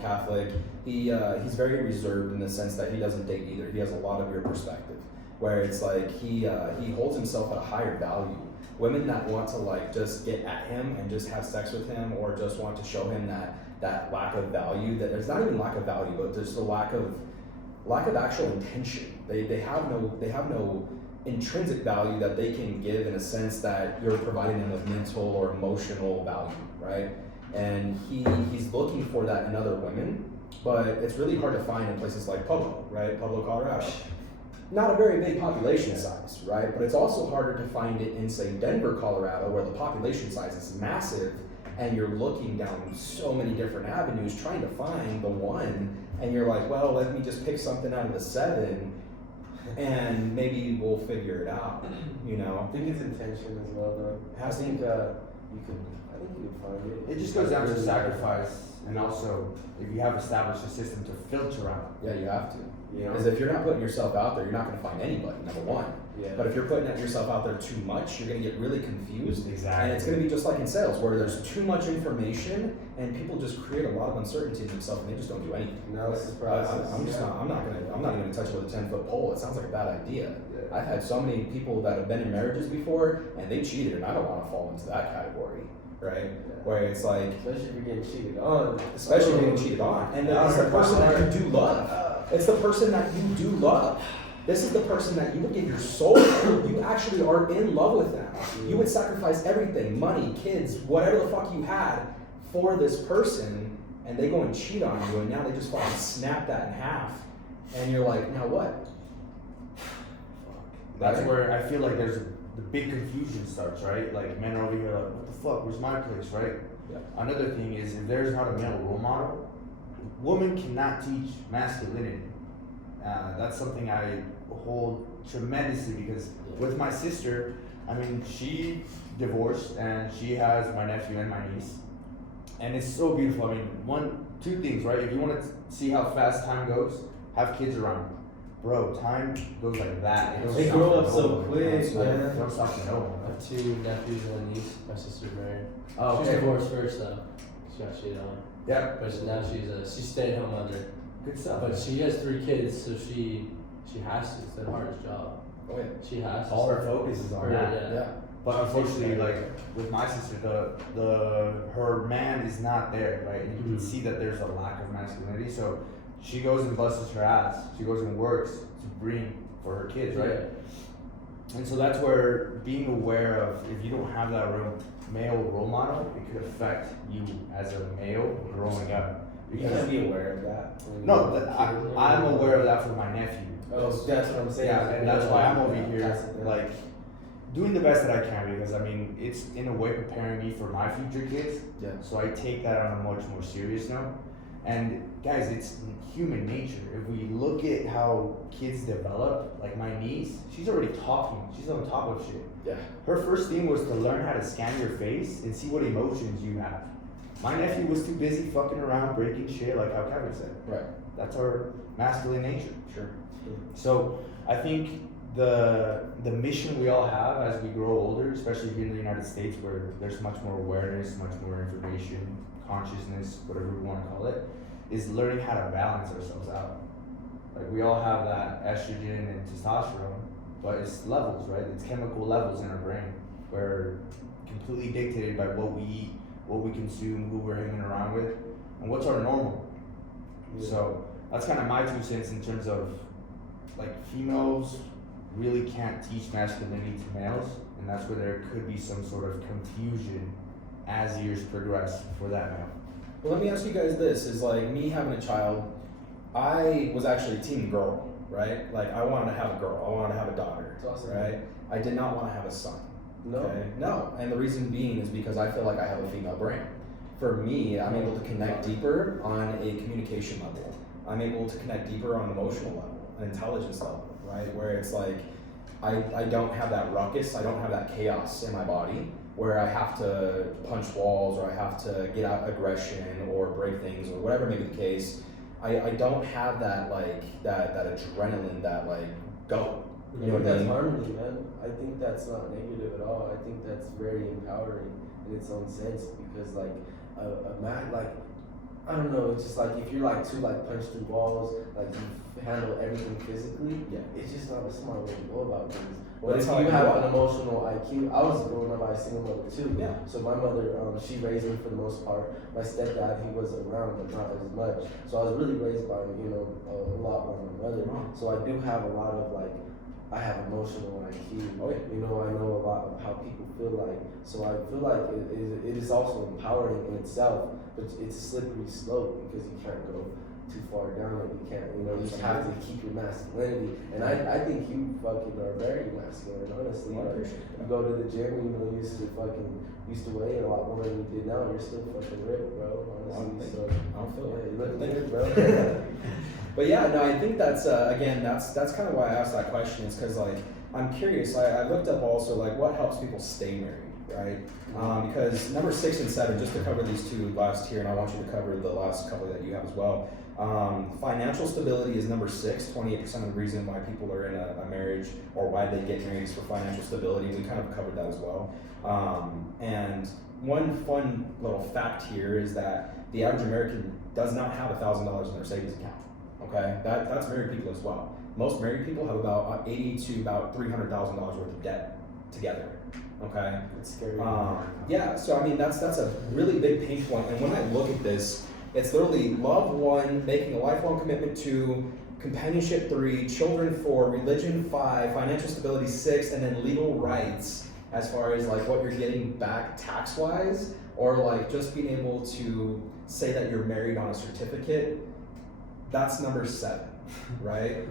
Catholic. He's very reserved in the sense that he doesn't date either. He has a lot of your perspective, where it's like he holds himself at a higher value. Women that want to like just get at him and just have sex with him, or just want to show him that lack of value, that there's not even lack of value, but there's the lack of actual intention. They have no intrinsic value that they can give, in a sense that you're providing them with mental or emotional value, right? And he's looking for that in other women, but it's really hard to find in places like Pueblo, right? Pueblo, Colorado. Not a very big population size, right? But it's also harder to find it in, say, Denver, Colorado, where the population size is massive, and you're looking down so many different avenues trying to find the one, and you're like, well, let me just pick something out of the 7, and maybe we'll figure it out, I think it's intention as well, though. I think you could find it. It just goes down to sacrifice, and also if you have established a system to filter out. Yeah, you have to. Yeah. Because if you're not putting yourself out there, you're not going to find anybody, number one. Yeah. But if you're putting yourself out there too much, you're going to get really confused. Exactly. And it's going to be just like in sales, where there's too much information and people just create a lot of uncertainty in themselves, and they just don't do anything. Analysis process. I'm not even going to touch it with a 10-foot pole. It sounds like a bad idea. Yeah. I've had so many people that have been in marriages before, and they cheated, and I don't want to fall into that category, right? Yeah. Where it's like, Especially if you're getting cheated on. especially when you're getting cheated on, and it's the person that you do love. It's the person that you do love. This is the person that you would give your soul to. You actually are in love with them. You would sacrifice everything, money, kids, whatever the fuck you had for this person, and they go and cheat on you, and now they just fucking snap that in half. And you're like, now what? That's where I feel like the big confusion starts, right? Like men are over here like, what the fuck, where's my place, right? Yeah. Another thing is, if there's not a male role model, women cannot teach masculinity. That's something I hold tremendously, because with my sister, she divorced and she has my nephew and my niece, and it's so beautiful. Two things, right? If you want to see how fast time goes, have kids around. Bro, time goes like that. They grow up so quick, man. They don't stop to know. I have 2 nephews and a niece. My sister's married. Oh, She's okay. divorced first though. She got cheated on. Yeah, But now she's stay-at-home mother. good stuff. But she has 3 kids, so she has to. It's the hardest job. Oh, yeah. She has to. All her focus is on Her- that. yeah. Yeah. But unfortunately, like with my sister, her man is not there, right? And you can Mhm. see that there's a lack of masculinity. So she goes and busts her ass. She goes and works to bring for her kids, right? Yeah. And so that's where being aware of, if you don't have that male role model, it could affect you as a male growing up. You gotta be aware of that. No, I'm aware of that for my nephew. Oh, that's what I'm saying. Yeah, and that's why I'm over Yeah, here, pass it down. like, doing the best that I can, because I mean, it's in a way preparing me for my future kids. Yeah. So I take that on a much more serious note. And guys, it's human nature. If we look at how kids develop, like my niece, she's already talking. She's on top of shit. Yeah. Her first thing was to learn how to scan your face and see what emotions you have. My nephew was too busy fucking around, breaking shit, like how Kevin said. Right. That's our masculine nature. Sure. So I think the mission we all have as we grow older, especially here in the United States, where there's much more awareness, much more information, consciousness, whatever we want to call it, is learning how to balance ourselves out. Like we all have that estrogen and testosterone, but it's levels, right? It's chemical levels in our brain. We're completely dictated by what we eat, what we consume, who we're hanging around with, and what's our normal. Yeah. So that's kind of my 2 cents in terms of, like, females really can't teach masculinity to males, and that's where there could be some sort of confusion as years progress for that male. Well, let me ask you guys this: is like me having a child, I was actually team girl, right? Like I wanted to have a girl, I wanted to have a daughter, That's awesome. right? I did not want to have a son. No. Okay? No, and the reason being is because I feel like I have a female brain. For me, I'm able to connect deeper on a communication level. I'm able to connect deeper on an emotional level, an intelligence level, right? Where it's like, I don't have that ruckus, I don't have that chaos in my body where I have to punch walls or I have to get out aggression or break things or whatever may be the case. I don't have that like that adrenaline, that like go. You know, that's harmony, man. I think that's not negative at all. I think that's very empowering in its own sense because, like, a man, like, I don't know, it's just like if you're like too like punch through walls, like you handle everything physically, Yeah. it's just not a smart way to go about things. Well, But if that's how you I have grew an up. emotional IQ, I was growing up by a single mother too. Yeah. So my mother, she raised me for the most part. My stepdad, he was around, but not as much. So I was really raised by, you know, a lot by my mother. Wow. So I do have a lot of like, I have emotional IQ. Oh, yeah. You know, I know a lot of how people feel like. So I feel like it is also empowering in itself, but it's a slippery slope because you can't go too far down and you can't, you know, you just have to keep your masculinity. And I think you fucking are very masculine, honestly. Well, I Like, appreciate you go to the gym, you know, you used to weigh a lot more than you did now. You're still fucking ripped, bro, honestly. So, I don't feel yeah, it. you look good, bro. But yeah, no, I think that's again, that's kind of why I asked that question, is because like I'm curious. I looked up also like what helps people stay married, right? Because number 6 and 7, just to cover these 2 last here, and I want you to cover the last couple that you have as well. Financial stability is number 6. 28% of the reason why people are in a marriage or why they get married is for financial stability. We kind of covered that as well. And one fun little fact here is that the average American does not have $1,000 in their savings account. Okay, that's married people as well. Most married people have about $80,000 to about $300,000 worth of debt together. Okay. It's scary. Yeah, so I mean that's a really big pain point. And when I look at this, it's literally love 1, making a lifelong commitment 2, companionship 3, children 4, religion 5, financial stability 6, and then legal rights as far as like what you're getting back tax wise, or like just being able to say that you're married on a certificate. That's number 7, right?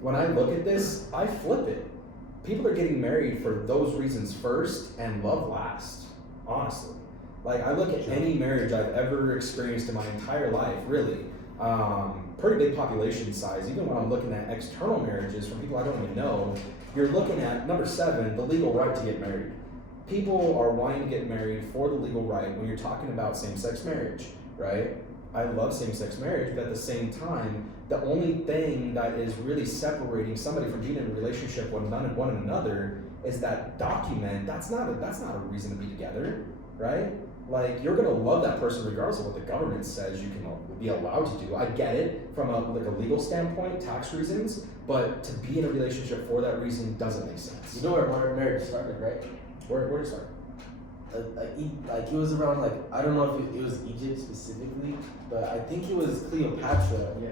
When I look at this, I flip it. People are getting married for those reasons first and love last, honestly. Like I look at any marriage I've ever experienced in my entire life, really, pretty big population size. Even when I'm looking at external marriages from people I don't even know, you're looking at number 7, the legal right to get married. People are wanting to get married for the legal right when you're talking about same-sex marriage, right? I love same-sex marriage, but at the same time, the only thing that is really separating somebody from being in a relationship with one another is that document. That's not a reason to be together, right? Like you're gonna love that person regardless of what the government says you can be allowed to do. I get it from a legal standpoint, tax reasons, but to be in a relationship for that reason doesn't make sense. You know where marriage started, right? Where did it start? Like it was around like I don't know if it was Egypt specifically, but I think it was Cleopatra. Yeah.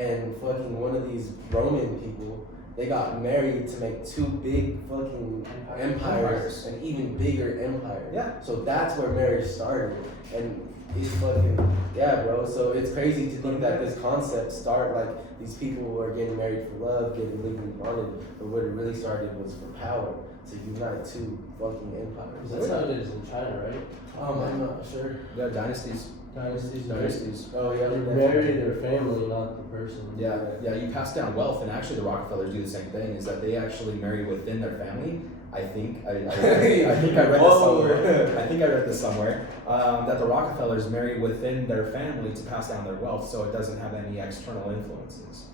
And fucking one of these Roman people, they got married to make 2 big fucking empires, an even bigger empire. Yeah. So that's where marriage started. And He's fucking, yeah, bro. So it's crazy to think that this concept start like these people who are getting married for love, getting legally bonded, but what it really started was for power, to unite two fucking empires. That's how it is in China, right? I'm not sure. Yeah, dynasties. Dynasties. Oh yeah, They marry their family, not the person. Yeah, you pass down wealth, and actually the Rockefellers do the same thing. Is that they actually marry within their family? I think I think I read this somewhere. I think I read this somewhere that the Rockefellers marry within their family to pass down their wealth, so it doesn't have any external influences.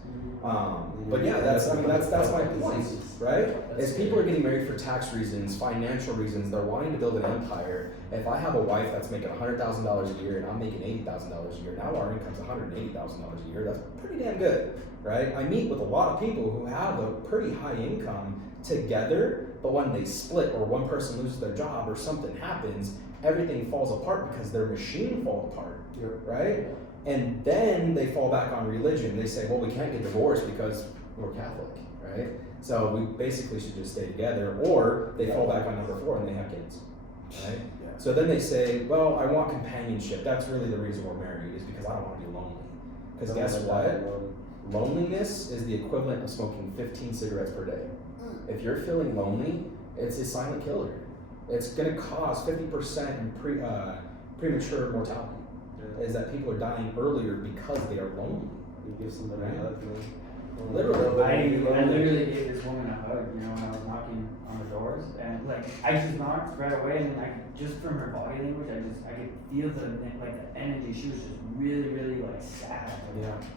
But yeah, that's my point, right? Is people are getting married for tax reasons, financial reasons. They're wanting to build an empire. If I have a wife that's making $100,000 a year and I'm making $80,000 a year, now our income's $180,000 a year. That's pretty damn good, right? I meet with a lot of people who have a pretty high income together, but when they split or one person loses their job or something happens, everything falls apart because their machine falls apart, right? And then they fall back on religion. They say, well, we can't get divorced because we're Catholic, right? So we basically should just stay together. Or they fall back on number 4 and they have kids, right? Yeah. So then they say, well, I want companionship. That's really the reason we're married, is because I don't want to be lonely. Because guess what? Loneliness is the equivalent of smoking 15 cigarettes per day. If you're feeling lonely, it's a silent killer. It's going to cause 50% in premature mortality. Is that people are dying earlier because they are lonely. You give somebody a hug, man. Literally. I literally gave this woman a hug, when I was knocking on the doors, and I just knocked right away, and then just from her body language, I could feel the energy. She was just really, really sad,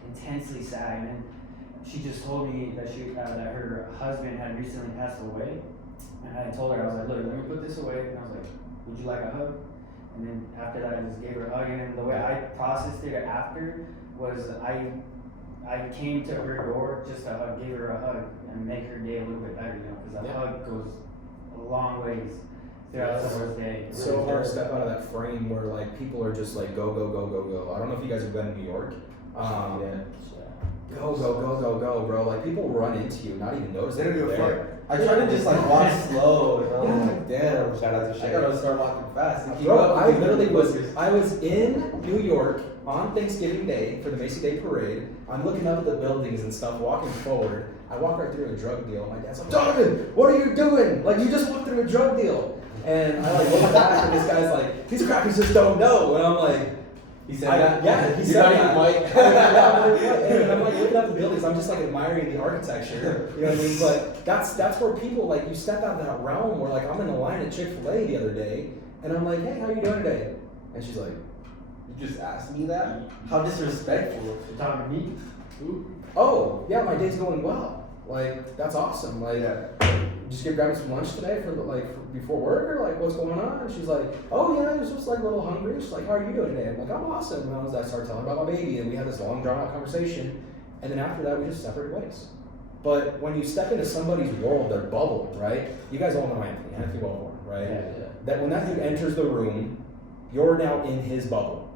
intensely sad, and then she just told me that that her husband had recently passed away, and I told her, I was like, look, let me put this away, and I was like, would you like a hug? And then after that, I just gave her a hug, and then the way I processed it after was I came to her door just to give her a hug and make her day a little bit better, because a hug goes a long ways throughout someone's day. It's so hard to step out of that frame where people are just like go, go, go, go, go. I don't know if you guys have been to New York. Go, go, go, go, go, bro. People run into you, not even notice. They don't give a fuck. I try to just walk slow, and I'm like, damn, Shout out to I Shay. gotta start walking fast. Bro, I was in New York on Thanksgiving Day for the Macy Day Parade. I'm looking up at the buildings and stuff, walking forward. I walk right through a drug deal. My dad's like, Donovan, what are you doing? You just walked through a drug deal. And I look back and this guy's like, these crackers just don't know. And I'm like, He said that? Yeah, he You're said not that. even white. And I'm looking at the buildings, I'm just admiring the architecture. You know what I mean? But that's where people you step out of that realm where I'm in the line at Chick-fil-A the other day, and I'm like, hey, how you doing today? And she's like, You just asked me that? How disrespectful. You're talking to me? oh, yeah, my day's going well. That's awesome. Just grab me some lunch today for before work, or what's going on? And she's like, oh yeah, I was just a little hungry. She's like, how are you doing today? I'm like, I'm awesome. And I started telling her about my baby, and we had this long drawn out conversation. And then after that, we just separated ways. But when you step into somebody's world, their bubble, right? You guys all know Anthony Wellborn, right? Yeah. That when that dude enters the room, you're now in his bubble.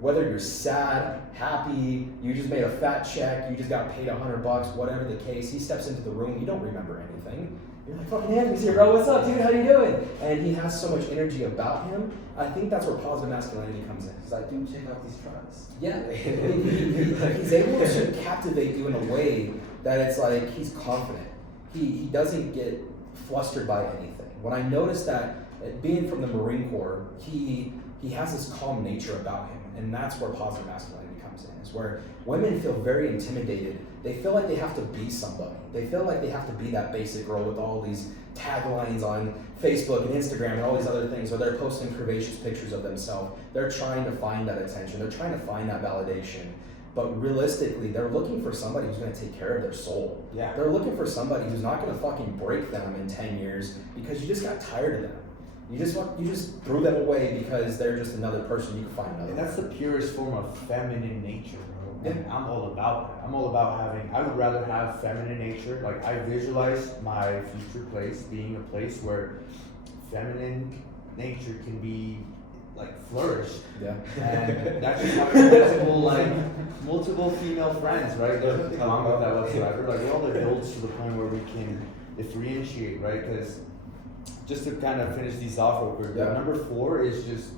Whether you're sad, happy, you just made a fat check, you just got paid $100, whatever the case, he steps into the room, you don't remember anything. You're like, fucking Anthony's here, bro, what's up, dude, how you doing? And he has so much energy about him. I think that's where positive masculinity comes in. He's like, dude, check out these fronts. Yeah, he's able to captivate you in a way that it's he's confident. He doesn't get flustered by anything. When I noticed that, being from the Marine Corps, he has this calm nature about him, and that's where positive masculinity comes in, is where women feel very intimidated. They feel like they have to be somebody. They feel like they have to be that basic girl with all these taglines on Facebook and Instagram and all these other things, or they're posting curvaceous pictures of themselves. They're trying to find that attention. They're trying to find that validation. But realistically, they're looking for somebody who's going to take care of their soul. Yeah. They're looking for somebody who's not going to fucking break them in 10 years because you just got tired of them. You just threw them away because they're just another person. You can find another. And that's the purest form of feminine nature, bro. And I'm all about that. I'm all about I would rather have feminine nature. I visualize my future place being a place where feminine nature can be flourish. Yeah. And that's just having multiple female friends, right? There's nothing wrong with that whatsoever. It all builds to the point where we can differentiate, right? Because just to kind of finish these off real quick, Yeah. number 4 is just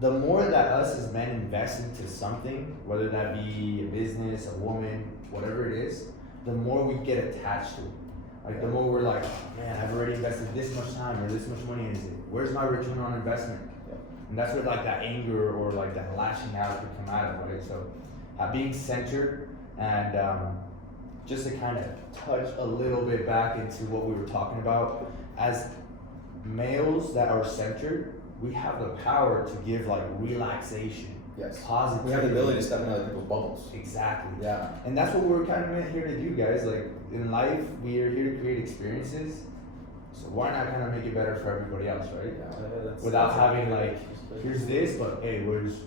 the more that us as men invest into something, whether that be a business, a woman, whatever it is, the more we get attached to it. Like the more we're like, oh, man, I've already invested this much time or this much money into it. Where's my return on investment? And that's where like that anger or like that lashing out could come out of, right? So being centered and just to kind of touch a little bit back into what we were talking about, as males that are centered, we have the power to give like relaxation, Yes. positivity. We have the ability to step in other people's bubbles. Exactly. Yeah. And that's what we're kind of meant here to do, guys. Like in life, we are here to create experiences. So why not kind of make it better for everybody else, right? Without having like, here's this, but hey, where's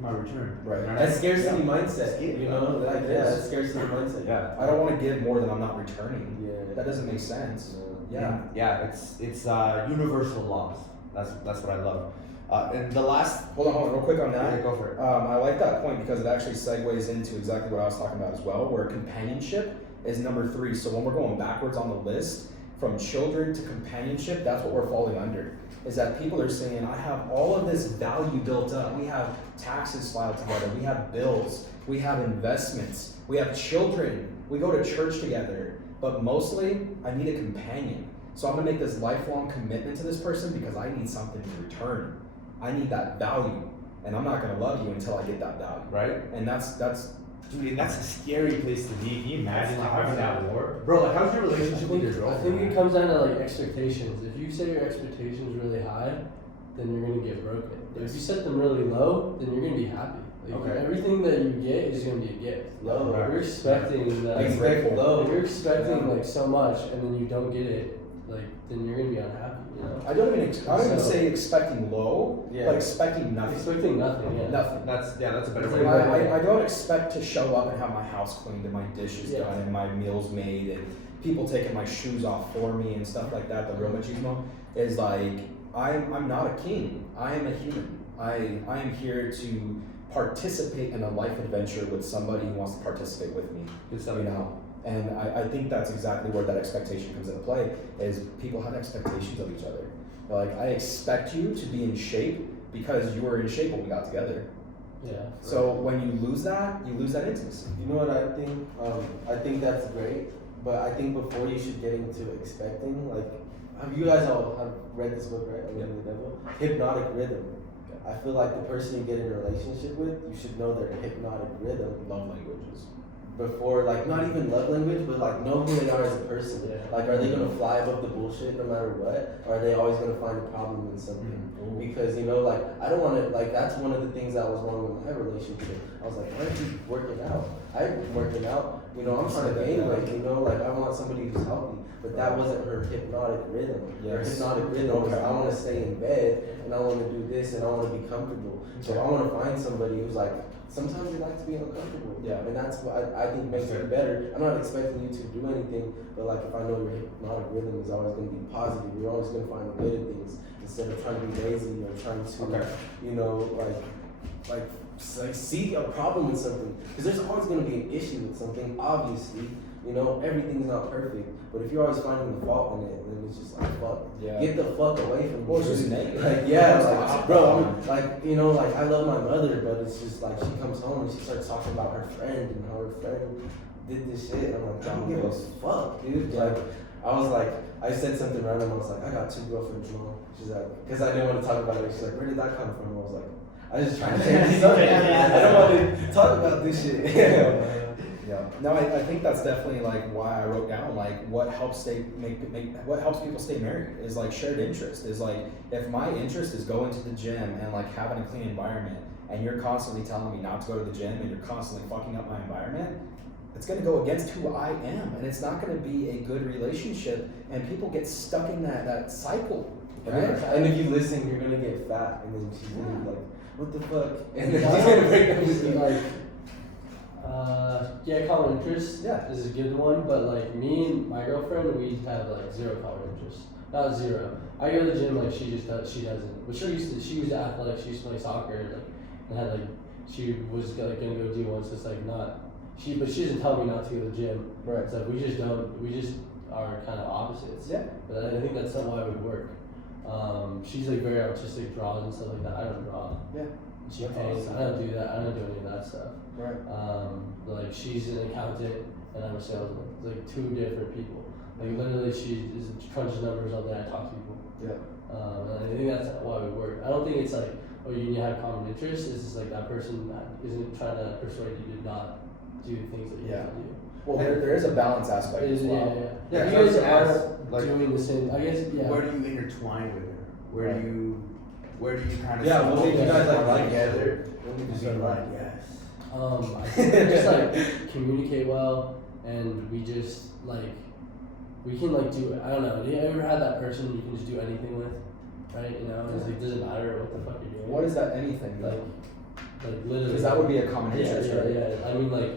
my return? Right. You know what I That mean? scarcity Yeah. mindset, you know, like that scarcity mindset. Yeah. I don't want to give more than I'm not returning. Yeah. That doesn't make sense. Yeah. Yeah. It's universal laws. That's what I love. And the last. Hold on, real quick on that. Yeah, go for it. I like that point because it actually segues into exactly what I was talking about as well, where companionship is number 3. So when we're going backwards on the list, from children to companionship, that's what we're falling under. Is that people are saying, I have all of this value built up. We have taxes filed together. We have bills. We have investments. We have children. We go to church together. But mostly, I need a companion. So I'm gonna make this lifelong commitment to this person because I need something in return. I need that value. And I'm not gonna love you until I get that value. Right? And that's Dude, and that's a scary place to be. Can you imagine like having that war? Bro, like how's your relationship with your I girlfriend? think it comes down to like expectations. If you set your expectations really high, then you're gonna get broken. If you set them really low, then you're gonna be happy. Like, Okay. everything that you get is gonna be a gift. Low. Right. You're expecting that. Being grateful. Low. You're expecting like so much, and then you don't get it. Like then you're gonna be unhappy. You know. I don't even So- say expecting low, Yeah. but expecting nothing. Expecting nothing. Yeah. Nothing. That's a better It's way. like- I don't expect to show up and have my house cleaned and my dishes Yeah. done and my meals made and people taking my shoes off for me and stuff like that. The real machismo is like I'm not a king. I am a human. I am here to participate in a life adventure with somebody who wants to participate with me. Good stuff. You know, and I think that's exactly where that expectation comes into play. Is people have expectations of each other. They're like, I expect you to be in shape because you were in shape when we got together. Yeah. So when you lose that intimacy. You know what I think? I think that's great, but I think before you should get into expecting, like, have you guys all have read this book, right? Awakening the Devil? Hypnotic Rhythm. I feel like the person you get in a relationship with, you should know their hypnotic rhythm Love languages. before, like, not even love language, but like know who they are as a person. Yeah. Like, are they gonna fly above the bullshit no matter what? Or are they always gonna find a problem in something? Ooh. Because, you know, like, I don't wanna, like, that's one of the things that was wrong with my relationship. I was like, why aren't you working out? I'm working out, you know, I'm trying to gain weight, you know, like, I want somebody who's healthy. But that wasn't her hypnotic rhythm. Her Yes. hypnotic rhythm was, Okay. I wanna stay in bed, and I wanna do this, and I wanna be comfortable. So I wanna find somebody who's like, sometimes you like to be uncomfortable. Yeah. And that's what I think makes it better. I'm not expecting you to do anything, but like if I know your hypnotic rhythm is always going to be positive, you're always going to find the good in things instead of trying to be lazy or trying to, Okay. you know, like see a problem in something. Because there's always going to be an issue with something, obviously. You know, everything's not perfect. But if you're always finding the fault in it, then it's just like, fuck. Yeah. Get the fuck away from me. Well, it's just negative. Like, yeah, It's like, toxic. bro, I'm, like, you know, like, I love my mother, but it's just like, she comes home and she starts talking about her friend and how her friend did this shit. And I'm like, I don't give a fuck, dude. Like, I was like, I said something random. I was like, I got 2 girlfriends, Mom. She's like, because I didn't want to talk about it. She's like, where did that come from? I was like, I was just trying to say something. I don't want to talk about this shit. Yeah. No, I think that's definitely like why I wrote down like what helps what helps people stay married is like shared interest. Is like if my interest is going to the gym and like having a clean environment, and you're constantly telling me not to go to the gym and you're constantly fucking up my environment, it's gonna go against who I am, and it's not gonna be a good relationship. And people get stuck in that cycle. Right? And if you listen, you're gonna get fat, and then she's gonna be like, what the fuck? And then she's gonna break up with you. Like, yeah, common interest Yeah. is a good one, but like me and my girlfriend, we have like 0 common interest. Not 0. I go to the gym like she doesn't. But she was athletic, she used to play soccer, like, and had like, she was like gonna go do one, so it's like not, but she doesn't tell me not to go to the gym. Right. It's like we just are kind of opposites. Yeah. But I think that's not why it would work. She's like very artistic, draws and stuff like that. I don't draw. Yeah. She That's paints. awesome. I don't do that. I don't do any of that stuff. Right. Like she's an accountant and I'm a salesman. It's like two different people. Like literally, she crunches numbers all day. I talk to people. Yeah. And I think that's why we work. I don't think it's like, oh, you need to have common interests. It's just like that person that isn't trying to persuade you to not do the things that you Yeah. have to do. Well, there is a balance aspect It as is, well. yeah. Yeah, If you guys so are like, doing the same, I guess, yeah. Where do you intertwine with her? Where Right. do you kind of Yeah, what made you guys like together? When did you And start be like, liking? yes. I think we just like communicate well, and we just like we can like do. I don't know. Have you ever had that person you can just do anything with, right? You know, it's like doesn't matter what the fuck you're doing. What is that anything? Like literally. Because that would be a common Yeah, interest, right? yeah. I mean, like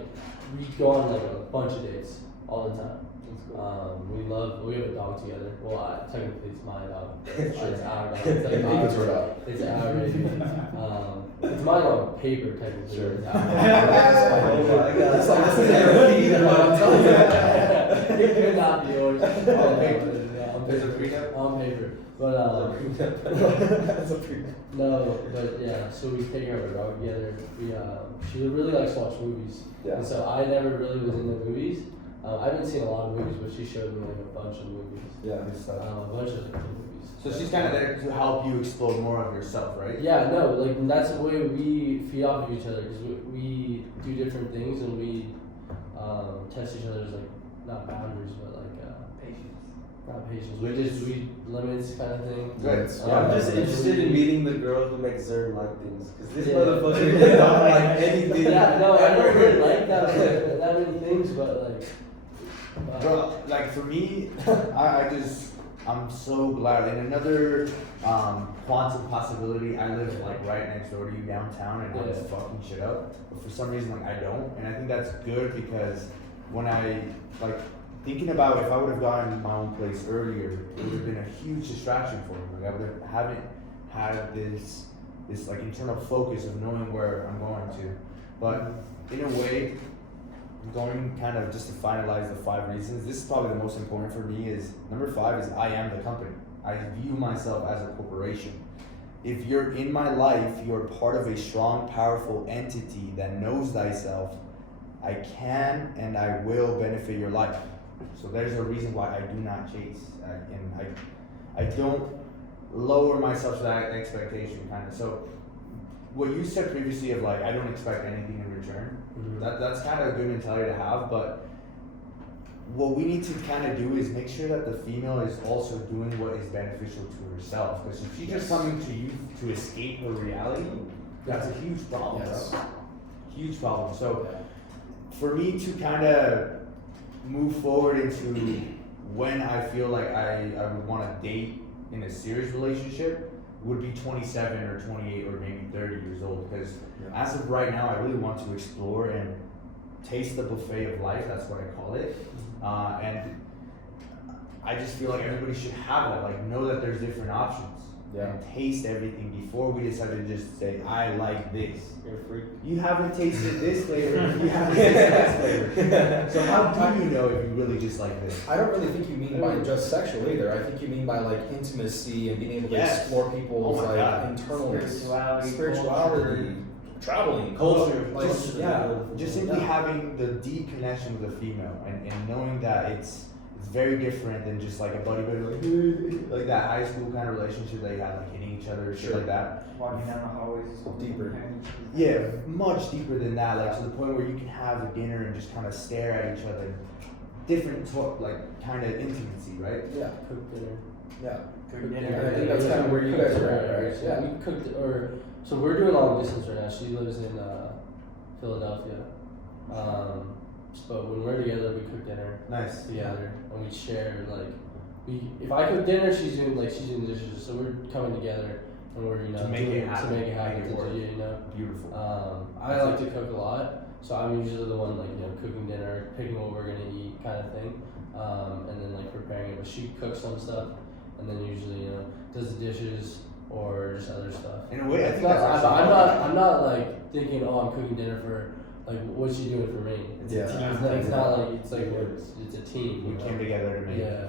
we go on like a bunch of dates all the time. That's cool. We have a dog together. Well, technically it's my dog. It's Sure. our dog. It's like It's your dog. It's our baby. It's mine on paper technically. Sure. It's Oh my God. It's like, this is guaranteed, I'm telling you. It could not be yours. On paper. Yeah, on There's a paper. prenup? On paper. But That's a pretty. no, but yeah. So we take care of our dog together. She really likes to watch movies. Yeah. And so I never really was into movies. I haven't seen a lot of movies, but she showed me like a bunch of movies. Yeah. Good stuff. A bunch of different movies. So she's kind of there to help you explore more of yourself, right? Yeah, no, like that's the way we feed off of each other because we do different things and we test each other's like not boundaries but like Patience. not patience. We limits kind of thing. Good. I'm just Yeah. interested in meeting the girl who makes Zern like things. Because this Yeah. motherfucker does not like anything. Yeah, no, I don't really like that many things, but like. Bro, like for me, I'm so glad. And another quantum possibility, I live like right next door to you downtown, and I'm just fucking shit up. But for some reason, like I don't, and I think that's good because when I like thinking about if I would have gotten my own place earlier, it would have been a huge distraction for me. Like haven't had this like internal focus of knowing where I'm going to. But in a way, going kind of just to finalize the 5 reasons, this is probably the most important for me is number 5 is I am the company. I view myself as a corporation. If you're in my life, you're part of a strong, powerful entity that knows thyself. I can and I will benefit your life. So there's a reason why I do not chase. And I don't lower myself to that expectation kind of. So what you said previously of like, I don't expect anything in return, that's kind of a good mentality to have, but what we need to kind of do is make sure that the female is also doing what is beneficial to herself. Because if she's just coming to you to escape her reality, that's a huge problem, Yes. bro. Huge problem. So for me to kind of move forward into when I feel like I would want to date in a serious relationship would be 27 or 28 or maybe 30 years old, because as of right now, I really want to explore and taste the buffet of life. That's what I call it. And I just feel like everybody should have that, like know that there's different options and taste everything before we decide to just say, I like this. You're a freak. You haven't tasted this flavor, you haven't tasted that flavor. So how do you know if you really just like this? I don't really think you mean by just sexual either. I think you mean by like intimacy and being able to explore people's Oh my like God. internalness, Spirituality, traveling, Culture. like, Just simply having the deep connection with a female and knowing that it's very different than just like a buddy like that high school kind of relationship that you had, like hitting each other or shit like that. walking down the hallways. Deeper. Yeah, much deeper than that, like to the point where you can have a dinner and just kind of stare at each other. Different talk, like kind of intimacy, right? Yeah, Cook dinner. yeah. Cook Yeah, dinner. I think that's kind of where you guys are at, right? Yeah, we cooked, so we're doing long distance right now. She lives in Philadelphia. But when we're together, we cook dinner Nice. together, and we share like if I cook dinner, she's doing dishes. So we're coming together, and we're To make it happen, to make it happen, make it work. you know. Beautiful. I like to cook a lot, so I'm usually the one like cooking dinner, picking what we're gonna eat, kind of thing, and then like preparing it. But she cooks some stuff, and then usually does the dishes or just other stuff. In a way, I think I'm that's not, actually I'm not like thinking, oh, I'm cooking dinner for like what's she doing for me? It's Yeah. a team It's thing. not like it's like it's a team. We you know? came together to make it.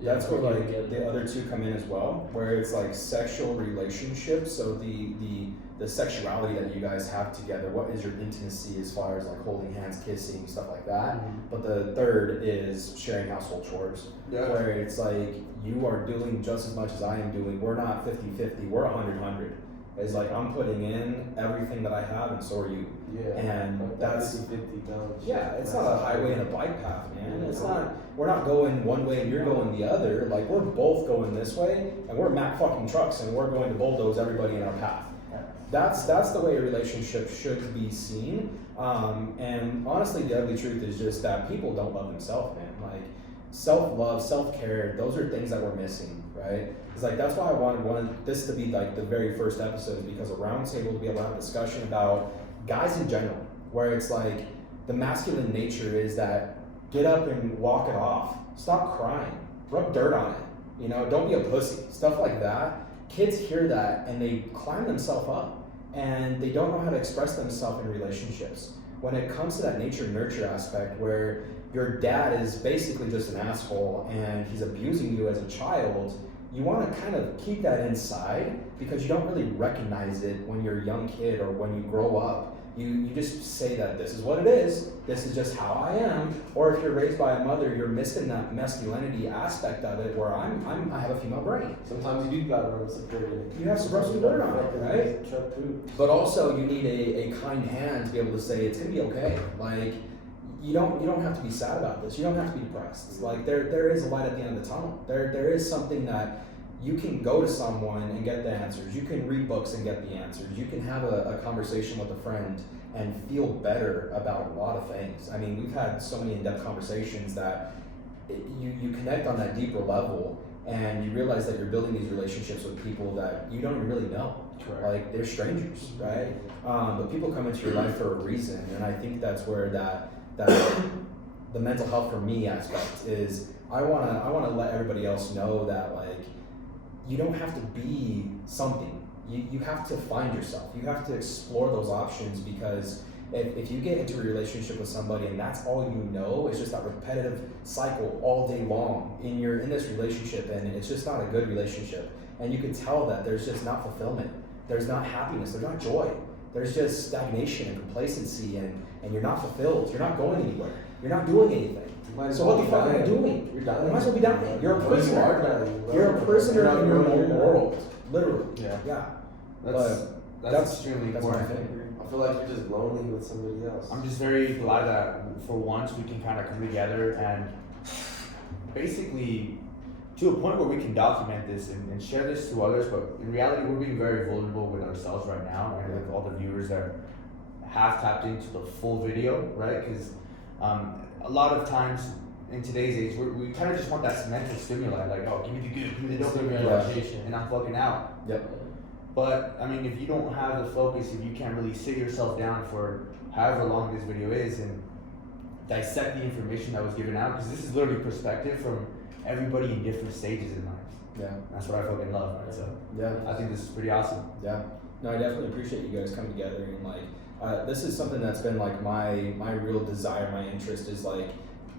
Yeah. That's we where came like together. the other two come in as well, where it's like sexual relationships. So the sexuality that you guys have together, what is your intimacy as far as like holding hands, kissing, stuff like that. But the third is sharing household chores, Yeah. where it's like you are doing just as much as I am doing. We're not 50-50, we're 100-100. It's like I'm putting in everything that I have and so are you. Yeah. And Like that's 50-50 balance. yeah, it's not a highway and a bike path, man. It's not. We're not going one way and you're going the other. Like we're both going this way, and we're Mack fucking trucks, and we're going to bulldoze everybody in our path. That's the way a relationship should be seen. And honestly, the ugly truth is just that people don't love themselves, man. Like self-love, self-care, those are things that we're missing, right? It's like that's why I wanted this to be like the very first episode, because a roundtable to be able to have a discussion about guys in general, where it's like the masculine nature is that get up and walk it off, stop crying, rub dirt on it, you know, don't be a pussy, stuff like that. Kids hear that and they climb themselves up and they don't know how to express themselves in relationships. When it comes to that nature nurture aspect where your dad is basically just an asshole and he's abusing you as a child, you want to kind of keep that inside because you don't really recognize it when you're a young kid or when you grow up. You just say that this is what it is, this is just how I am. Or if you're raised by a mother, you're missing that masculinity aspect of it where I have a female brain. Sometimes you do gotta rub some dirt in it. You have to rub some dirt on it, right? Truck too. But also you need a kind hand to be able to say it's gonna be okay. Like you don't have to be sad about this. You don't have to be depressed. Like there is a light at the end of the tunnel. There is something that you can go to someone and get the answers. You can read books and get the answers. You can have a conversation with a friend and feel better about a lot of things. I mean, we've had so many in-depth conversations that you connect on that deeper level and you realize that you're building these relationships with people that you don't even really know. Correct. Like they're strangers, right? But people come into your life for a reason, and I think that's where that the mental health for me aspect is. I wanna let everybody else know that like you don't have to be something. You have to find yourself. You have to explore those options because if you get into a relationship with somebody and that's all you know, it's just that repetitive cycle all day long in this relationship, and it's just not a good relationship. And you can tell that there's just not fulfillment. There's not happiness. There's not joy. There's just stagnation and complacency, and you're not fulfilled. You're not going anywhere. You're not doing anything. So what the fuck are you doing? You're dying. You might as well be dying. You're a You prisoner. are dying, bro. You're a prisoner You're not in your growing, own you're world. Literally. Yeah. Yeah. That's that's- extremely that's my important. thing. I feel like you're just lonely with somebody else. I'm just very glad that for once we can kind of come together and basically to a point where we can document this and share this to others, but in reality we're being very vulnerable with ourselves right now and with all the viewers that have tapped into the full video, right? Because a lot of times in today's age we kind of just want that mental stimuli, like, oh, give me the good, give me the Instant dopamine gratification. and I'm fucking out. Yep. But I mean, if you don't have the focus, if you can't really sit yourself down for however long this video is and dissect the information that was given out, because this is literally perspective from everybody in different stages in life. Yeah. That's what I fucking love, man. So Yeah. I think this is pretty awesome. Yeah. No, I definitely appreciate you guys coming together and like this is something that's been like my real desire, my interest is like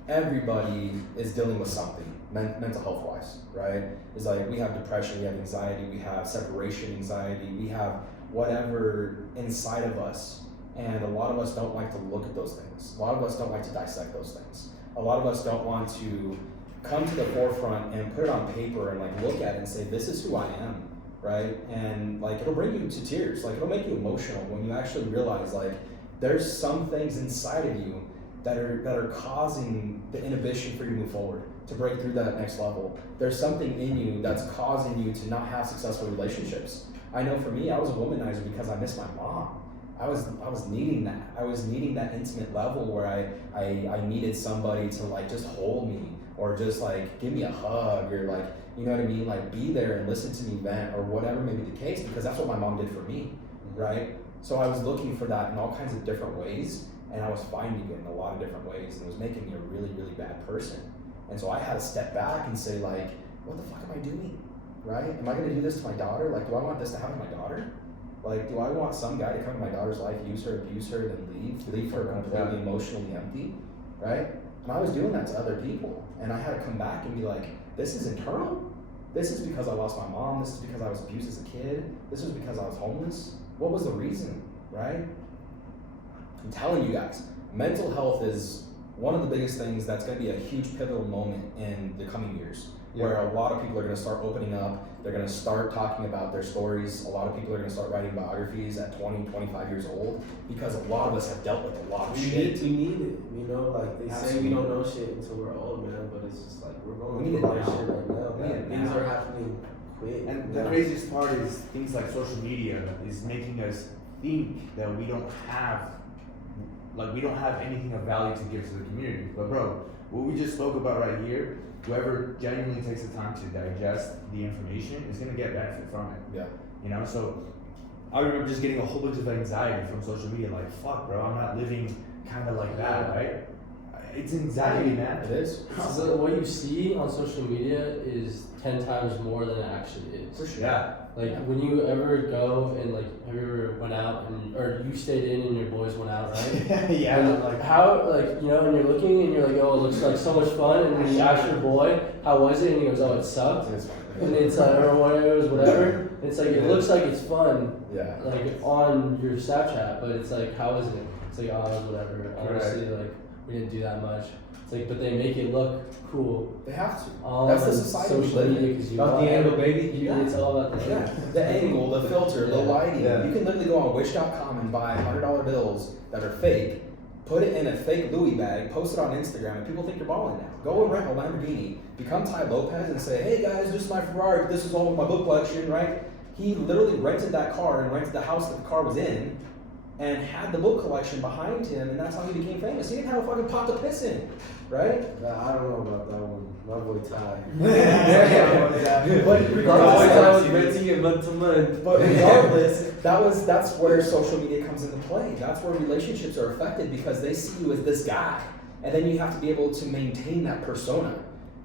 everybody is dealing with something mental health wise, right? It's like we have depression, we have anxiety, we have separation anxiety, we have whatever inside of us, and a lot of us don't like to look at those things. A lot of us don't like to dissect those things. A lot of us don't want to come to the forefront and put it on paper and like look at it and say, this is who I am, right? And like it'll bring you to tears, like it'll make you emotional when you actually realize like there's some things inside of you that are causing the inhibition for you to move forward, to break through that next level. There's something in you that's causing you to not have successful relationships. I know for me, I was a womanizer because I missed my mom. I was needing that. I was needing that intimate level where I needed somebody to like just hold me or just like give me a hug or like, you know what I mean? Like be there and listen to me vent or whatever may be the case, because that's what my mom did for me, right? So I was looking for that in all kinds of different ways, and I was finding it in a lot of different ways, and it was making me a really, really bad person. And so I had to step back and say like, what the fuck am I doing, right? Am I gonna do this to my daughter? Like, do I want this to happen to my daughter? Like, do I want some guy to come to my daughter's life, use her, abuse her, then leave her completely emotionally empty, right? And I was doing that to other people, and I had to come back and be like, this is internal. This is because I lost my mom. This is because I was abused as a kid. This was because I was homeless. What was the reason, right? I'm telling you guys, mental health is one of the biggest things that's going to be a huge pivotal moment in the coming years, where a lot of people are going to start opening up. They're going to start talking about their stories. A lot of people are going to start writing biographies at 20, 25 years old, because a lot of us have dealt with a lot of shit. We need it, you know, like they say we don't know shit until we're old, man, but it's just like we're going We need through a it lot of now. shit right now. We need it Things now. are happening quick. And the craziest part is things like social media is making us think that we don't have anything of value to give to the community. But bro, what we just spoke about right here, whoever genuinely takes the time to digest the information is gonna get benefit from it. Yeah. You know, so I remember just getting a whole bunch of anxiety from social media, like, fuck bro, I'm not living kinda like that, right? It's anxiety, man. It is. So what you see on social media is 10 times more than it actually is. For sure. Yeah. Like when you ever go and like, have you ever went out and, or you stayed in and your boys went out, right? Yeah. And like how, like, you know, and you're looking and you're like, oh, it looks like so much fun, and then you ask your boy, how was it? And he goes, oh, it sucked. It's fine. And it's like, or whatever. And it's like, it looks like it's fun, Yeah. like on your Snapchat, but it's like, how is it? It's like, oh, it was whatever. Honestly, like, we didn't do that much. It's like, but they make it look cool. They have to. On That's the society we social live in. media, because you About the angle, baby. Yeah. It's all about the Yeah, angle. the angle, the filter, the Yeah. lighting. Yeah. You can literally go on Wish.com and buy $100 bills that are fake, put it in a fake Louis bag, post it on Instagram, and people think you're balling now. Go and rent a Lamborghini, become Ty Lopez, and say, hey guys, this is my Ferrari, this is all with my book collection, right? He literally rented that car and rented the house that the car was in, and had the book collection behind him, and that's how he became famous. He didn't have a fucking pot to piss in, right? I don't know about that one. My boy Ty. But My boy regardless, Ty was renting it month to month. But regardless, that's where social media comes into play. That's where relationships are affected, because they see you as this guy, and then you have to be able to maintain that persona.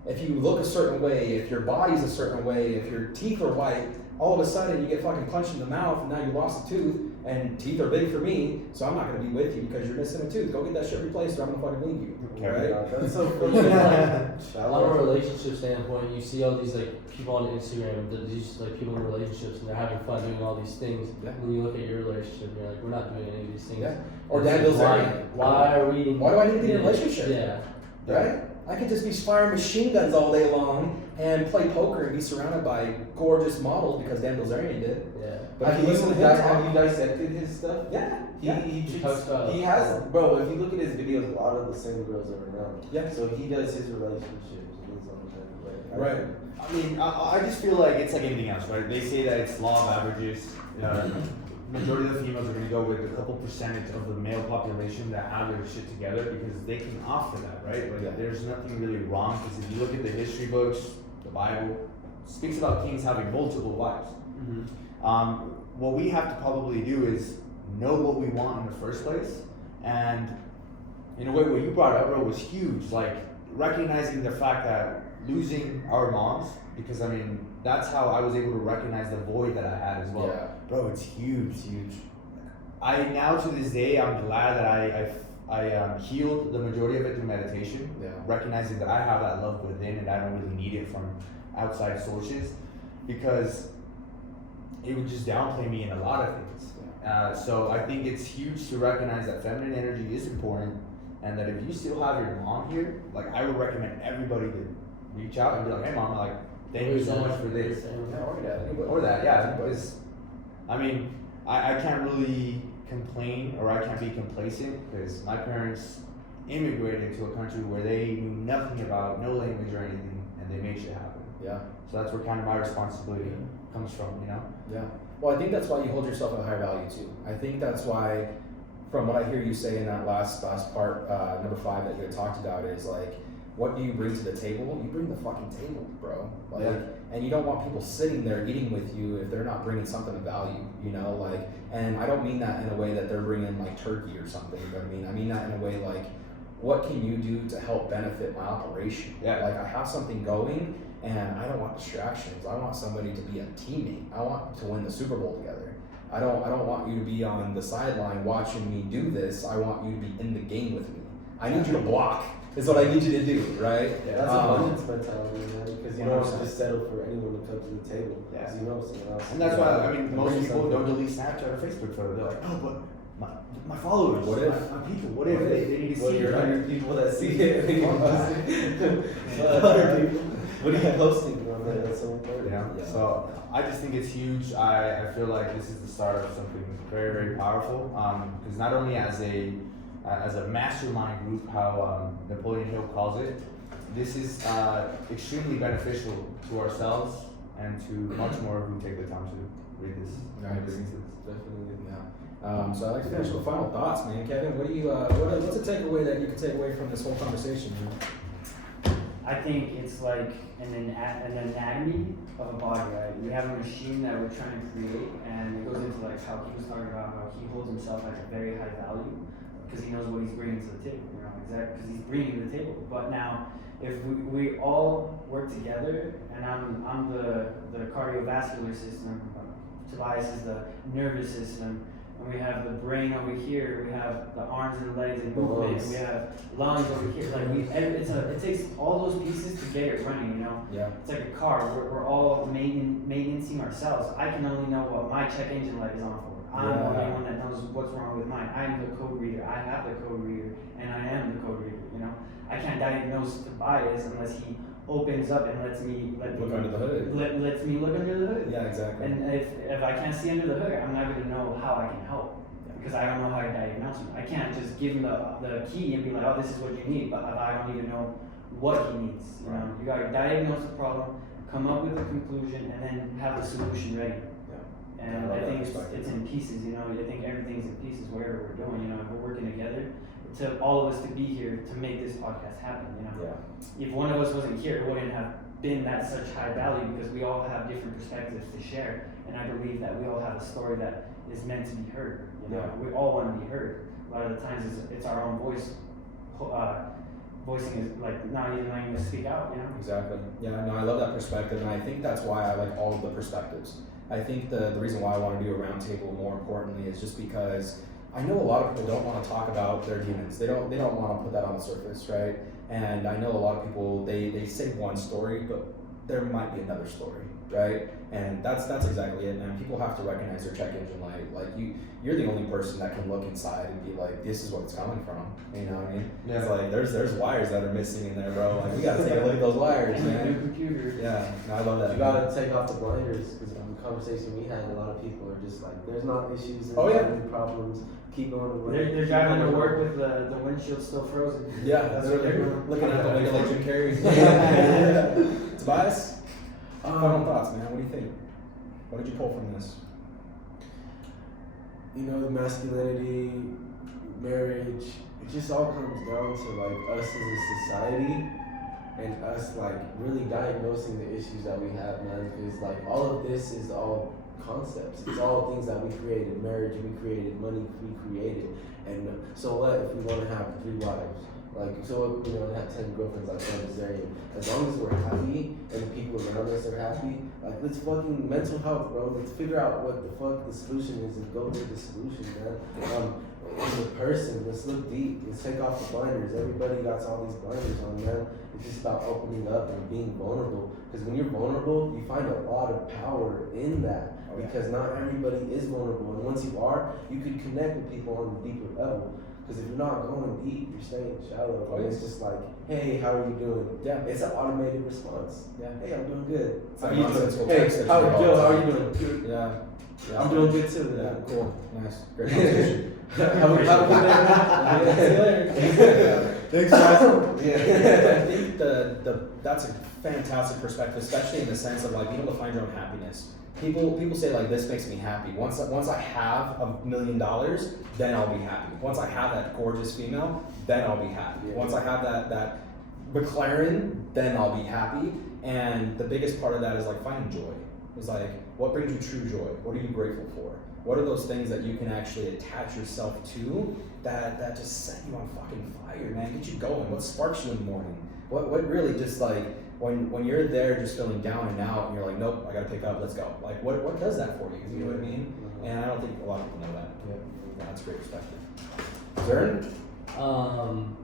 If you look a certain way, if your body's a certain way, if your teeth are white, all of a sudden you get fucking punched in the mouth, and now you lost a tooth, and teeth are big for me, so I'm not gonna be with you because you're missing a tooth. Go get that shit replaced, or I'm gonna fucking leave you. Okay. Right? That's so funny. On a relationship standpoint, you see all these like people on Instagram, these like people in relationships, and they're having fun doing all these things. Yeah. And then you look at your relationship, and you're like, we're not doing any of these things. Yeah. Or It's Daniel like, Zarian. why are we? Why do I need to be in a Yeah. relationship? Yeah. Right? I could just be firing machine guns all day long and play poker and be surrounded by gorgeous models because Dan Bilzerian did. Yeah. But Have if you listen to him have talk, you dissected his stuff? yeah, He yeah, treats, talks about- he has, bro, if you look at his videos, a lot of the same girls are around. Yeah. So he does his relationships and his own thing. Right. I mean, I just feel like it's like anything else, right? They say that it's law of averages. Majority of the females are going to go with a couple percentage of the male population that have their shit together because they can offer that, right? Like, Yeah. there's nothing really wrong, because if you look at the history books, the Bible, it speaks about kings having multiple wives. Mm-hmm. What we have to probably do is know what we want in the first place, and in a way, what you brought up, bro, was huge. Like, recognizing the fact that losing our moms, because I mean, that's how I was able to recognize the void that I had as well. Yeah. Bro, it's huge, huge. I now to this day, I'm glad that I healed the majority of it through meditation. Yeah. Recognizing that I have that love within and I don't really need it from outside sources, because it would just downplay me in a lot of things. So I think it's huge to recognize that feminine energy is important, and that if you still have your mom here, like, I would recommend everybody to reach out and be like, hey mom, like, thank you so much for this. Yeah, or that. Anybody. Or that, yeah, Anybody. because, I mean, I can't really complain, or I can't be complacent, because my parents immigrated to a country where they knew nothing about, no language or anything, and they made shit happen. Yeah. So that's where kind of my responsibility comes from, you know? Yeah. Well, I think that's why you hold yourself at a higher value too. I think that's why, from what I hear you say in that last part, number 5 that you had talked about, is like, what do you bring to the table? You bring the fucking table, bro. Like, Yeah. and you don't want people sitting there eating with you if they're not bringing something of value, you know? Like, and I don't mean that in a way that they're bringing like turkey or something, you know what I mean? I mean that in a way like, what can you do to help benefit my operation? Yeah. Like, I have something going, and I don't want distractions. I want somebody to be a teammate. I want to win the Super Bowl together. I don't want you to be on the sideline watching me do this. I want you to be in the game with me. I need you to block. Is what I need you to do, right? Yeah, that's abundance mentality, man. Because you don't want to 100%. just settle for anyone to come to the table. Yeah. Because you know someone else. And that's why, I mean, most Bring people something. don't delete Snapchat or Facebook photos. They're like, oh, but my followers, What if? my people, what if they need to Well, see your it, right? 100 people that see it. They can post it. What are you posting? You know, man? That's so important. Yeah. Yeah. So I just think it's huge. I feel like this is the start of something very, very powerful. Because not only as a mastermind group, how Napoleon Hill calls it, this is extremely beneficial to ourselves and to much more who take the time to read this. I and agree. listen to this. Definitely, yeah. So I'd like to finish with final thoughts, man. Kevin, what do you, what's a takeaway that you can take away from this whole conversation, man? I think it's like an anatomy of a body, right? We have a machine that we're trying to create, and it goes into like how he was talking about how he holds himself at a very high value because he knows what he's bringing to the table, you know, exactly, because he's bringing to the table. But now, if we all work together, and I'm the cardiovascular system, Tobias is the nervous system, and we have the brain over here, we have the arms and legs and movement, and we have lungs over here. Like it takes all those pieces to get it running, you know. Yeah. It's like a car. We're all maintaining ourselves. I can only know what my check engine light is on for. I'm the only one that knows what's wrong with mine. I'm the code reader. I have the code reader, and I am the code reader. You know, I can't diagnose Tobias unless he opens up and lets me Look under the hood. lets me look under the hood. Yeah, exactly. And if I can't see under the hood, I'm not gonna know how I can help because I don't know how to diagnose him. I can't just give him the key and be like, oh, this is what you need, but I don't even know what he needs. You know, you gotta diagnose the problem, come up with a conclusion, and then have the solution ready. And I think it's in pieces, you know. I think everything's in pieces, whatever we're doing, you know. If we're working together, to all of us to be here to make this podcast happen, you know. Yeah. If one of us wasn't here, it wouldn't have been that such high value because we all have different perspectives to share, and I believe that we all have a story that is meant to be heard. You know, Yeah. we all want to be heard. A lot of the times, it's our own voice. Voicing is like not even letting us speak out. You know. Exactly. Yeah, no, I love that perspective, and I think that's why I like all of the perspectives. I think the reason why I want to do a roundtable, more importantly, is just because I know a lot of people don't want to talk about their demons. They don't want to put that on the surface, right? And I know a lot of people they say one story, but there might be another story, right? And that's exactly it, man. People have to recognize their check engine light. Like you're the only person that can look inside and be like, this is what it's coming from. You know what I mean? Yeah. It's like there's wires that are missing in there, bro. Like we gotta take a look at those wires, And man. the computer. Yeah, no, I love that. You gotta take off the blinders because the conversation we had, a lot of people are just like, there's not issues, there's Oh, yeah. not any problems. Keep going to work. They're driving to work with the windshield still frozen. Yeah, That's what they're doing. Looking at the window like Jim Carrey. Tobias, final thoughts, man. What do you think? What did you pull from this? You know, the masculinity, marriage, it just all comes down to like us as a society and us like really diagnosing the issues that we have, man. Because like all of this is all concepts. It's all things that we created. Marriage, we created. Money, we created. And so what if we want to have 3 wives? Like, so what, you know, have 10 girlfriends like Son Zarian. As long as we're happy and the people around us are happy, like, let's fucking mental health, bro. Let's figure out what the fuck the solution is and go to the solution, man. As a person, let's look deep. Let's take off the blinders. Everybody got all these blinders on, man. It's just about opening up and being vulnerable. Because when you're vulnerable, you find a lot of power in that. Because not everybody is vulnerable. And once you are, you can connect with people on a deeper level. Because if you're not going deep, you're staying shallow. Oh, It's just like, hey, how are you doing? Yeah. It's an automated response. Yeah. Hey, I'm doing good. It's How like you nonsensical doing? text Hey, that how you get all Joe, the how are time. you doing? Good. Yeah. I'm doing good too. Yeah, Yeah. cool. Nice. Great conversation. Have a good day. See you later. Thanks, guys. Yeah. I think that's a fantastic perspective, especially in the sense of like being able to find your own happiness. People say like this makes me happy. Once I have $1 million, then I'll be happy. Once I have that gorgeous female, then I'll be happy. Yeah. Once I have that McLaren, then I'll be happy. And the biggest part of that is like finding joy. It's like, what brings you true joy? What are you grateful for? What are those things that you can actually attach yourself to that just set you on fucking fire, man? Get you going. What sparks you in the morning? What really just like when you're there just feeling down and out, and you're like, nope, I gotta pick up, let's go. Like, what does that for you? You know what I mean? And I don't think a lot of people know that. Yeah, that's a great perspective. Zern?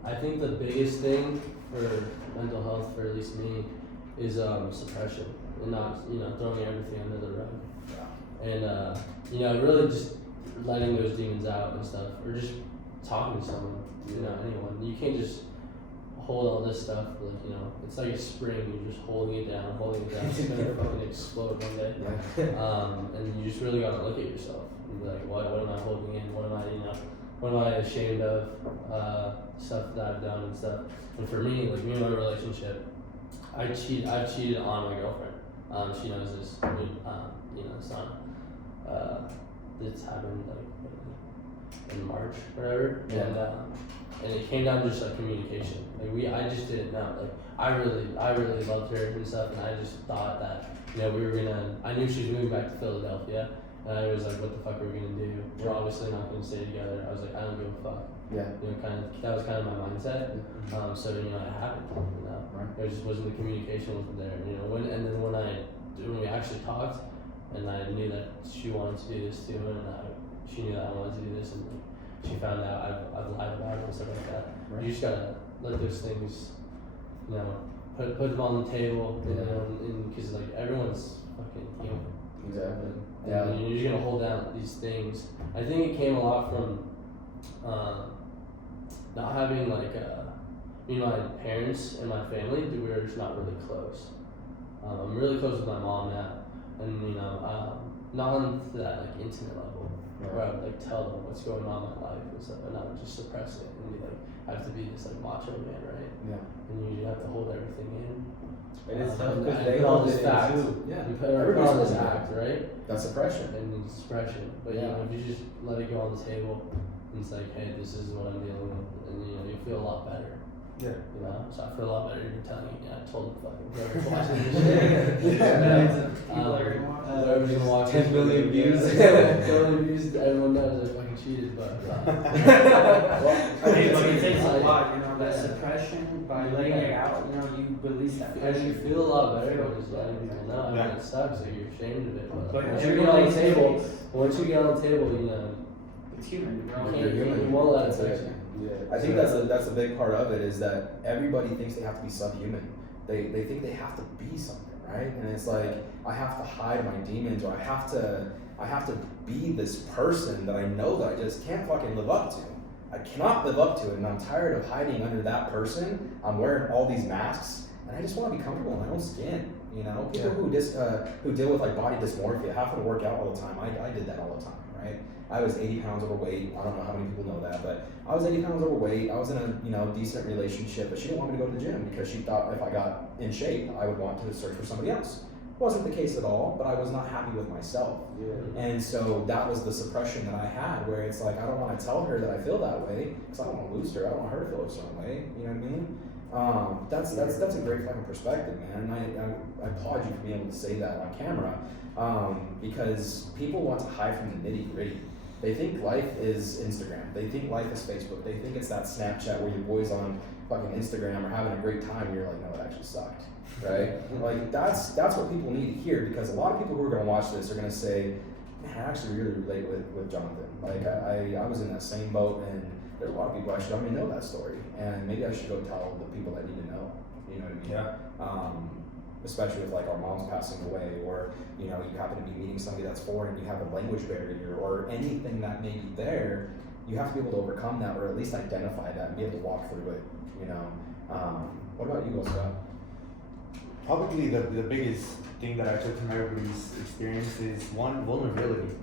I think the biggest thing for mental health, for at least me, is suppression and not throwing everything under the rug. And really just letting those demons out and stuff, or just talking to someone, anyone. You can't just hold all this stuff it's like a spring. You're just holding it down. It's gonna fucking explode one day. And you just really gotta look at yourself and be like, what am I holding in? What am I ashamed of? Stuff that I've done and stuff. And for me, like me and my relationship, I've cheated on my girlfriend. She knows this. It's not. It's happened like in March, whatever. Yeah. And it came down to just like communication. I just didn't know. Like I really loved her and stuff, and I just thought that we were gonna. I knew she was moving back to Philadelphia, and I was like, what the fuck are we gonna do? We're obviously not gonna stay together. I was like, I don't give a fuck. Yeah. That was kind of my mindset. So it happened. Right. It just wasn't, the communication wasn't there. When we actually talked, and I knew that she wanted to do this too, and she knew that I wanted to do this, and she found out I've lied about it and stuff like that. Right. You just gotta let those things, put them on the table, because like everyone's fucking human. Exactly. And you're just gonna hold down these things. I think it came a lot from not having my parents and my family, we were just not really close. I'm really close with my mom now, and not on that like intimate level, where I would like tell them what's going on in my life and stuff, and not just suppress it and be like, I have to be this like macho man, right? Yeah. And you have to hold everything in. And it's tough because they put all this fact too. Yeah. You put all this act, right? That's suppression. And it's suppression. But if you just let it go on the table, and it's like, hey, this is what I'm dealing with, and you feel a lot better. Yeah. So I feel a lot better even telling you. I told the fucking whoever's watching this shit. Whoever's gonna watch 10 billion views. 10 billion views. Everyone knows I fucking cheated, but. It takes a lot, that suppression, by letting it out, you release that pressure. You feel a lot better when just letting people know. I mean, it sucks, like you're ashamed of it. But once you get on the table, it's human. You won't let it affect you. I think that's a big part of it, is that everybody thinks they have to be subhuman. They think they have to be something, right? And it's like, I have to hide my demons, or I have to be this person that I know that I just can't fucking live up to. I cannot live up to it, and I'm tired of hiding under that person. I'm wearing all these masks, and I just want to be comfortable in my own skin. People who deal with like body dysmorphia have to work out all the time. I did that all the time, right? I was 80 pounds overweight. I don't know how many people know that, but I was 80 pounds overweight. I was in a decent relationship, but she didn't want me to go to the gym because she thought if I got in shape, I would want to search for somebody else. Wasn't the case at all, but I was not happy with myself. Yeah. And so that was the suppression that I had, where it's like, I don't want to tell her that I feel that way because I don't want to lose her. I don't want her to feel a certain way. You know what I mean? That's a great fucking perspective, man. And I applaud you for being able to say that on camera, because people want to hide from the nitty gritty. They think life is Instagram. They think life is Facebook. They think it's that Snapchat where your boys on fucking Instagram are having a great time and you're like, no, it actually sucked, right? Like that's what people need to hear, because a lot of people who are gonna watch this are gonna say, man, I actually really relate with Jonathan. Like I was in that same boat, and there's a lot of people I should already know that story, and maybe I should go tell the people that need to know. You know what I mean? Yeah. Especially with like our moms passing away, or you happen to be meeting somebody that's foreign, you have a language barrier, or anything that may be there, you have to be able to overcome that, or at least identify that and be able to walk through it. What about you, Scott? Probably the biggest thing that I took from everybody's experience is one, vulnerability.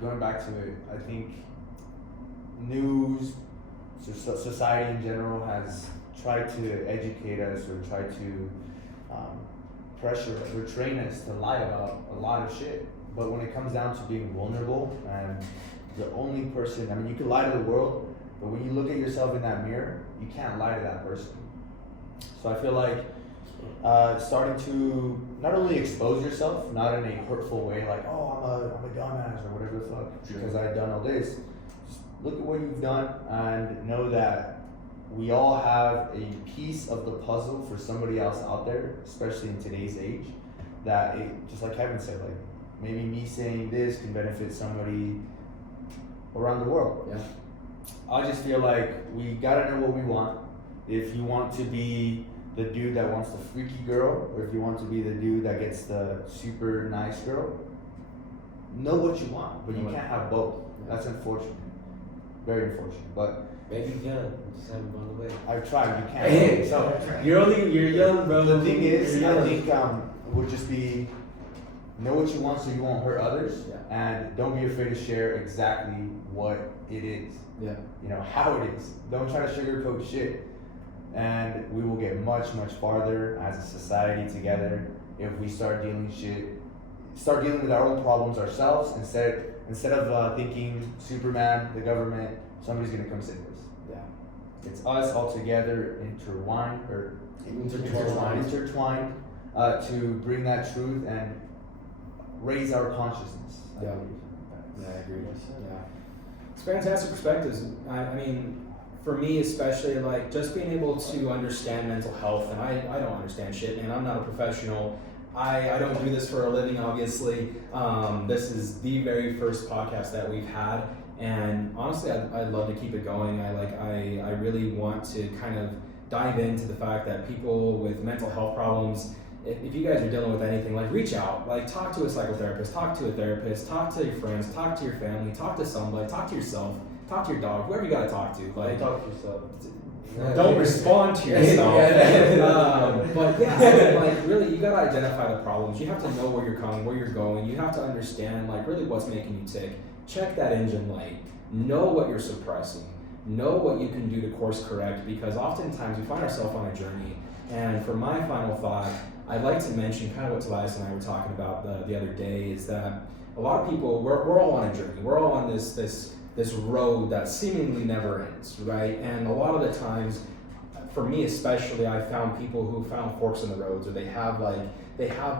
Going back to it, I think news, society in general has tried to educate us, or tried to pressure us or train us to lie about a lot of shit. But when it comes down to being vulnerable, and the only person, you can lie to the world, but when you look at yourself in that mirror, you can't lie to that person. So I feel like starting to not only expose yourself, not in a hurtful way, like, oh, I'm a dumbass or whatever the fuck, because I've done all this. Just look at what you've done and know that we all have a piece of the puzzle for somebody else out there, especially in today's age, that it, just like Kevin said, like maybe me saying this can benefit somebody around the world. Yeah. I just feel like we gotta know what we want. If you want to be the dude that wants the freaky girl, or if you want to be the dude that gets the super nice girl, know what you want, but you can't have both. That's unfortunate. Very unfortunate. But Maybe you can. Just haven't gone the way. I've tried, you can't. Hey, So you're young, bro. the thing is, You're I young. think would just be know what you want so you won't hurt others, Yeah. and don't be afraid to share exactly what it is. Yeah. You know how it is. Don't try to sugarcoat shit, and we will get much farther as a society together if we start dealing with our own problems ourselves instead of thinking Superman, the government, somebody's gonna come save us. Yeah. It's us all together, intertwined, to bring that truth and raise our consciousness. I Yeah. believe. Yeah, I agree. Yeah. It's fantastic perspectives. I mean, for me especially, like just being able to understand mental health, and I don't understand shit, man. I'm not a professional. I don't do this for a living, obviously. This is the very first podcast that we've had, and honestly, I'd love to keep it going. I really want to kind of dive into the fact that people with mental health problems, if you guys are dealing with anything, like reach out, like talk to a psychotherapist, talk to a therapist, talk to your friends, talk to your family, talk to somebody, talk to yourself, talk to your dog, whoever you gotta talk to. Like, Talk to yourself. don't respond to yourself. But yeah, like really, you gotta identify the problems. You have to know where you're coming, where you're going. You have to understand like really what's making you tick. Check that engine light. Know what you're suppressing. Know what you can do to course correct, because oftentimes we find ourselves on a journey. And for my final thought, I'd like to mention kind of what Tobias and I were talking about the other day, is that a lot of people, we're all on a journey. We're all on this road that seemingly never ends, right? And a lot of the times, for me especially, I found people who found forks in the roads, or they have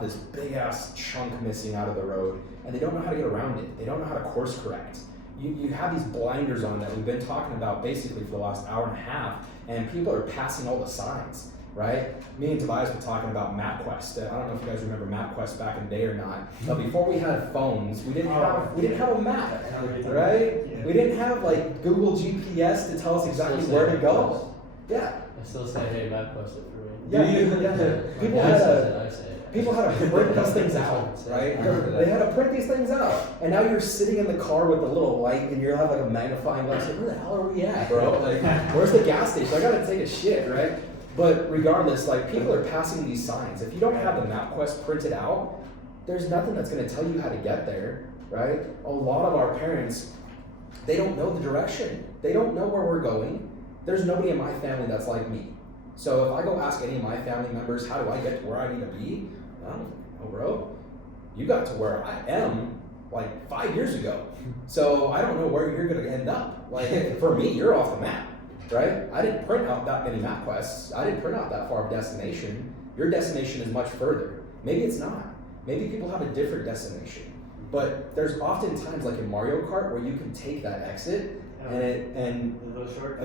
this big ass chunk missing out of the road, and they don't know how to get around it. They don't know how to course correct. You have these blinders on that we've been talking about basically for the last hour and a half, and people are passing all the signs. Right? Me and Tobias were talking about MapQuest. I don't know if you guys remember MapQuest back in the day or not, but before we had phones, we didn't have a map, right? Yeah. We didn't have like Google GPS to tell us exactly where to go. Yeah. I still say, hey, MapQuest it for me. Yeah. Yeah. People had to print these things out, right? They had to print these things out, and now you're sitting in the car with a little light, and you have like a magnifying glass. Like, where the hell are we at, bro? Like, where's the gas station? I gotta take a shit, right? But regardless, like people are passing these signs. If you don't have the MapQuest printed out, there's nothing that's going to tell you how to get there, right? A lot of our parents, they don't know the direction. They don't know where we're going. There's nobody in my family that's like me. So if I go ask any of my family members, how do I get to where I need to be? I don't know, bro. You got to where I am like 5 years ago. So I don't know where you're going to end up. Like for me, you're off the map. Right? I didn't print out that many map quests. I didn't print out that far of destination. Your destination is much further. Maybe it's not. Maybe people have a different destination. But there's often times like in Mario Kart where you can take that exit and a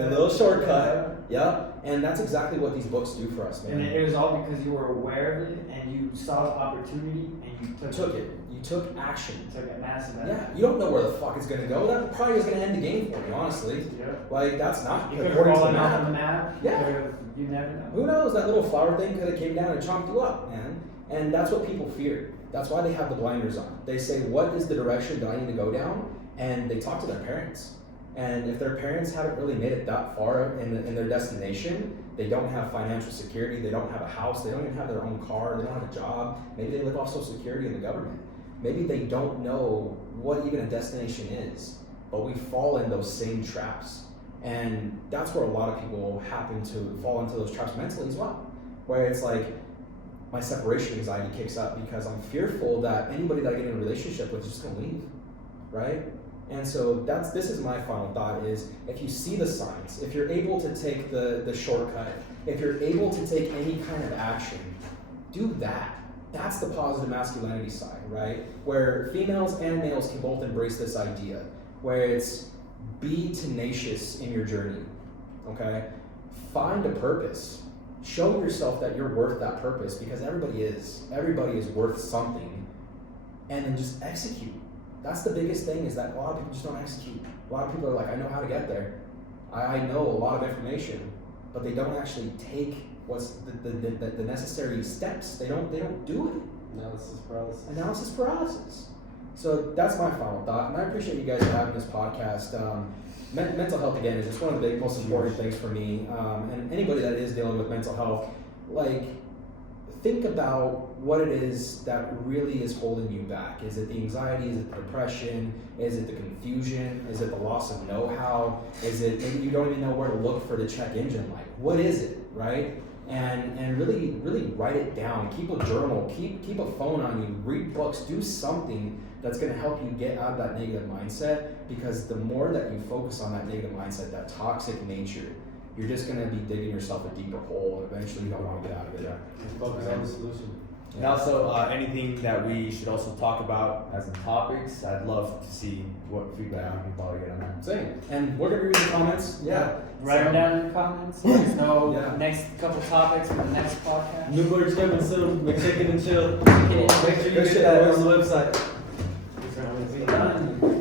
little shortcut. Yeah. And that's exactly what these books do for us, man. And it was all because you were aware of it and you saw the opportunity and you took it. You took action. You took a massive action. Yeah, you don't know where the fuck it's gonna go. That probably is gonna end the game for you, honestly. Yeah. Like that's not You could have according to the fallen off map. on the map. Yeah. You never know. Who knows? That little flower thing could have came down and chomped you up, man. And that's what people fear. That's why they have the blinders on. They say, what is the direction that I need to go down? And they talk to their parents. And if their parents haven't really made it that far in their destination, they don't have financial security, they don't have a house, they don't even have their own car, they don't have a job, maybe they live off Social Security and the government. Maybe they don't know what even a destination is, but we fall in those same traps. And that's where a lot of people happen to fall into those traps mentally as well, where it's like my separation anxiety kicks up because I'm fearful that anybody that I get in a relationship with is just gonna leave, right? And so this is my final thought is if you see the signs, if you're able to take the shortcut, if you're able to take any kind of action, do that. That's the positive masculinity side, right? Where females and males can both embrace this idea, where it's be tenacious in your journey, okay? find a purpose. Show yourself that you're worth that purpose, because everybody is. Everybody is worth something. And then just execute. That's the biggest thing, is that a lot of people just don't execute. A lot of people are like, I know how to get there. I know a lot of information, but they don't actually take what's the necessary steps. They don't do it. Analysis paralysis. So that's my final thought, and I appreciate you guys having this podcast. Mental health, again, is just one of the most important things for me. And anybody that is dealing with mental health, like, think about what it is that really is holding you back. Is it the anxiety? Is it the depression? Is it the confusion? Is it the loss of know-how? Is it maybe you don't even know where to look for the check engine light? What is it, right? And really write it down. Keep a journal. Keep a phone on you. Read books. Do something that's going to help you get out of that negative mindset, because the more that you focus on that negative mindset, that toxic nature, you're just going to be digging yourself a deeper hole, and eventually you don't want to get out of it. Focus on the solution. And also, anything that we should also talk about as in topics, I'd love to see what feedback we can probably get on that. Same. And we're going to read the comments. Yeah. Write them down in the comments. Let us know Yeah. next couple topics for the next podcast. New words coming soon. McChicken and chill. Cool. Make sure you Good get shit, that boys. on the website. Done.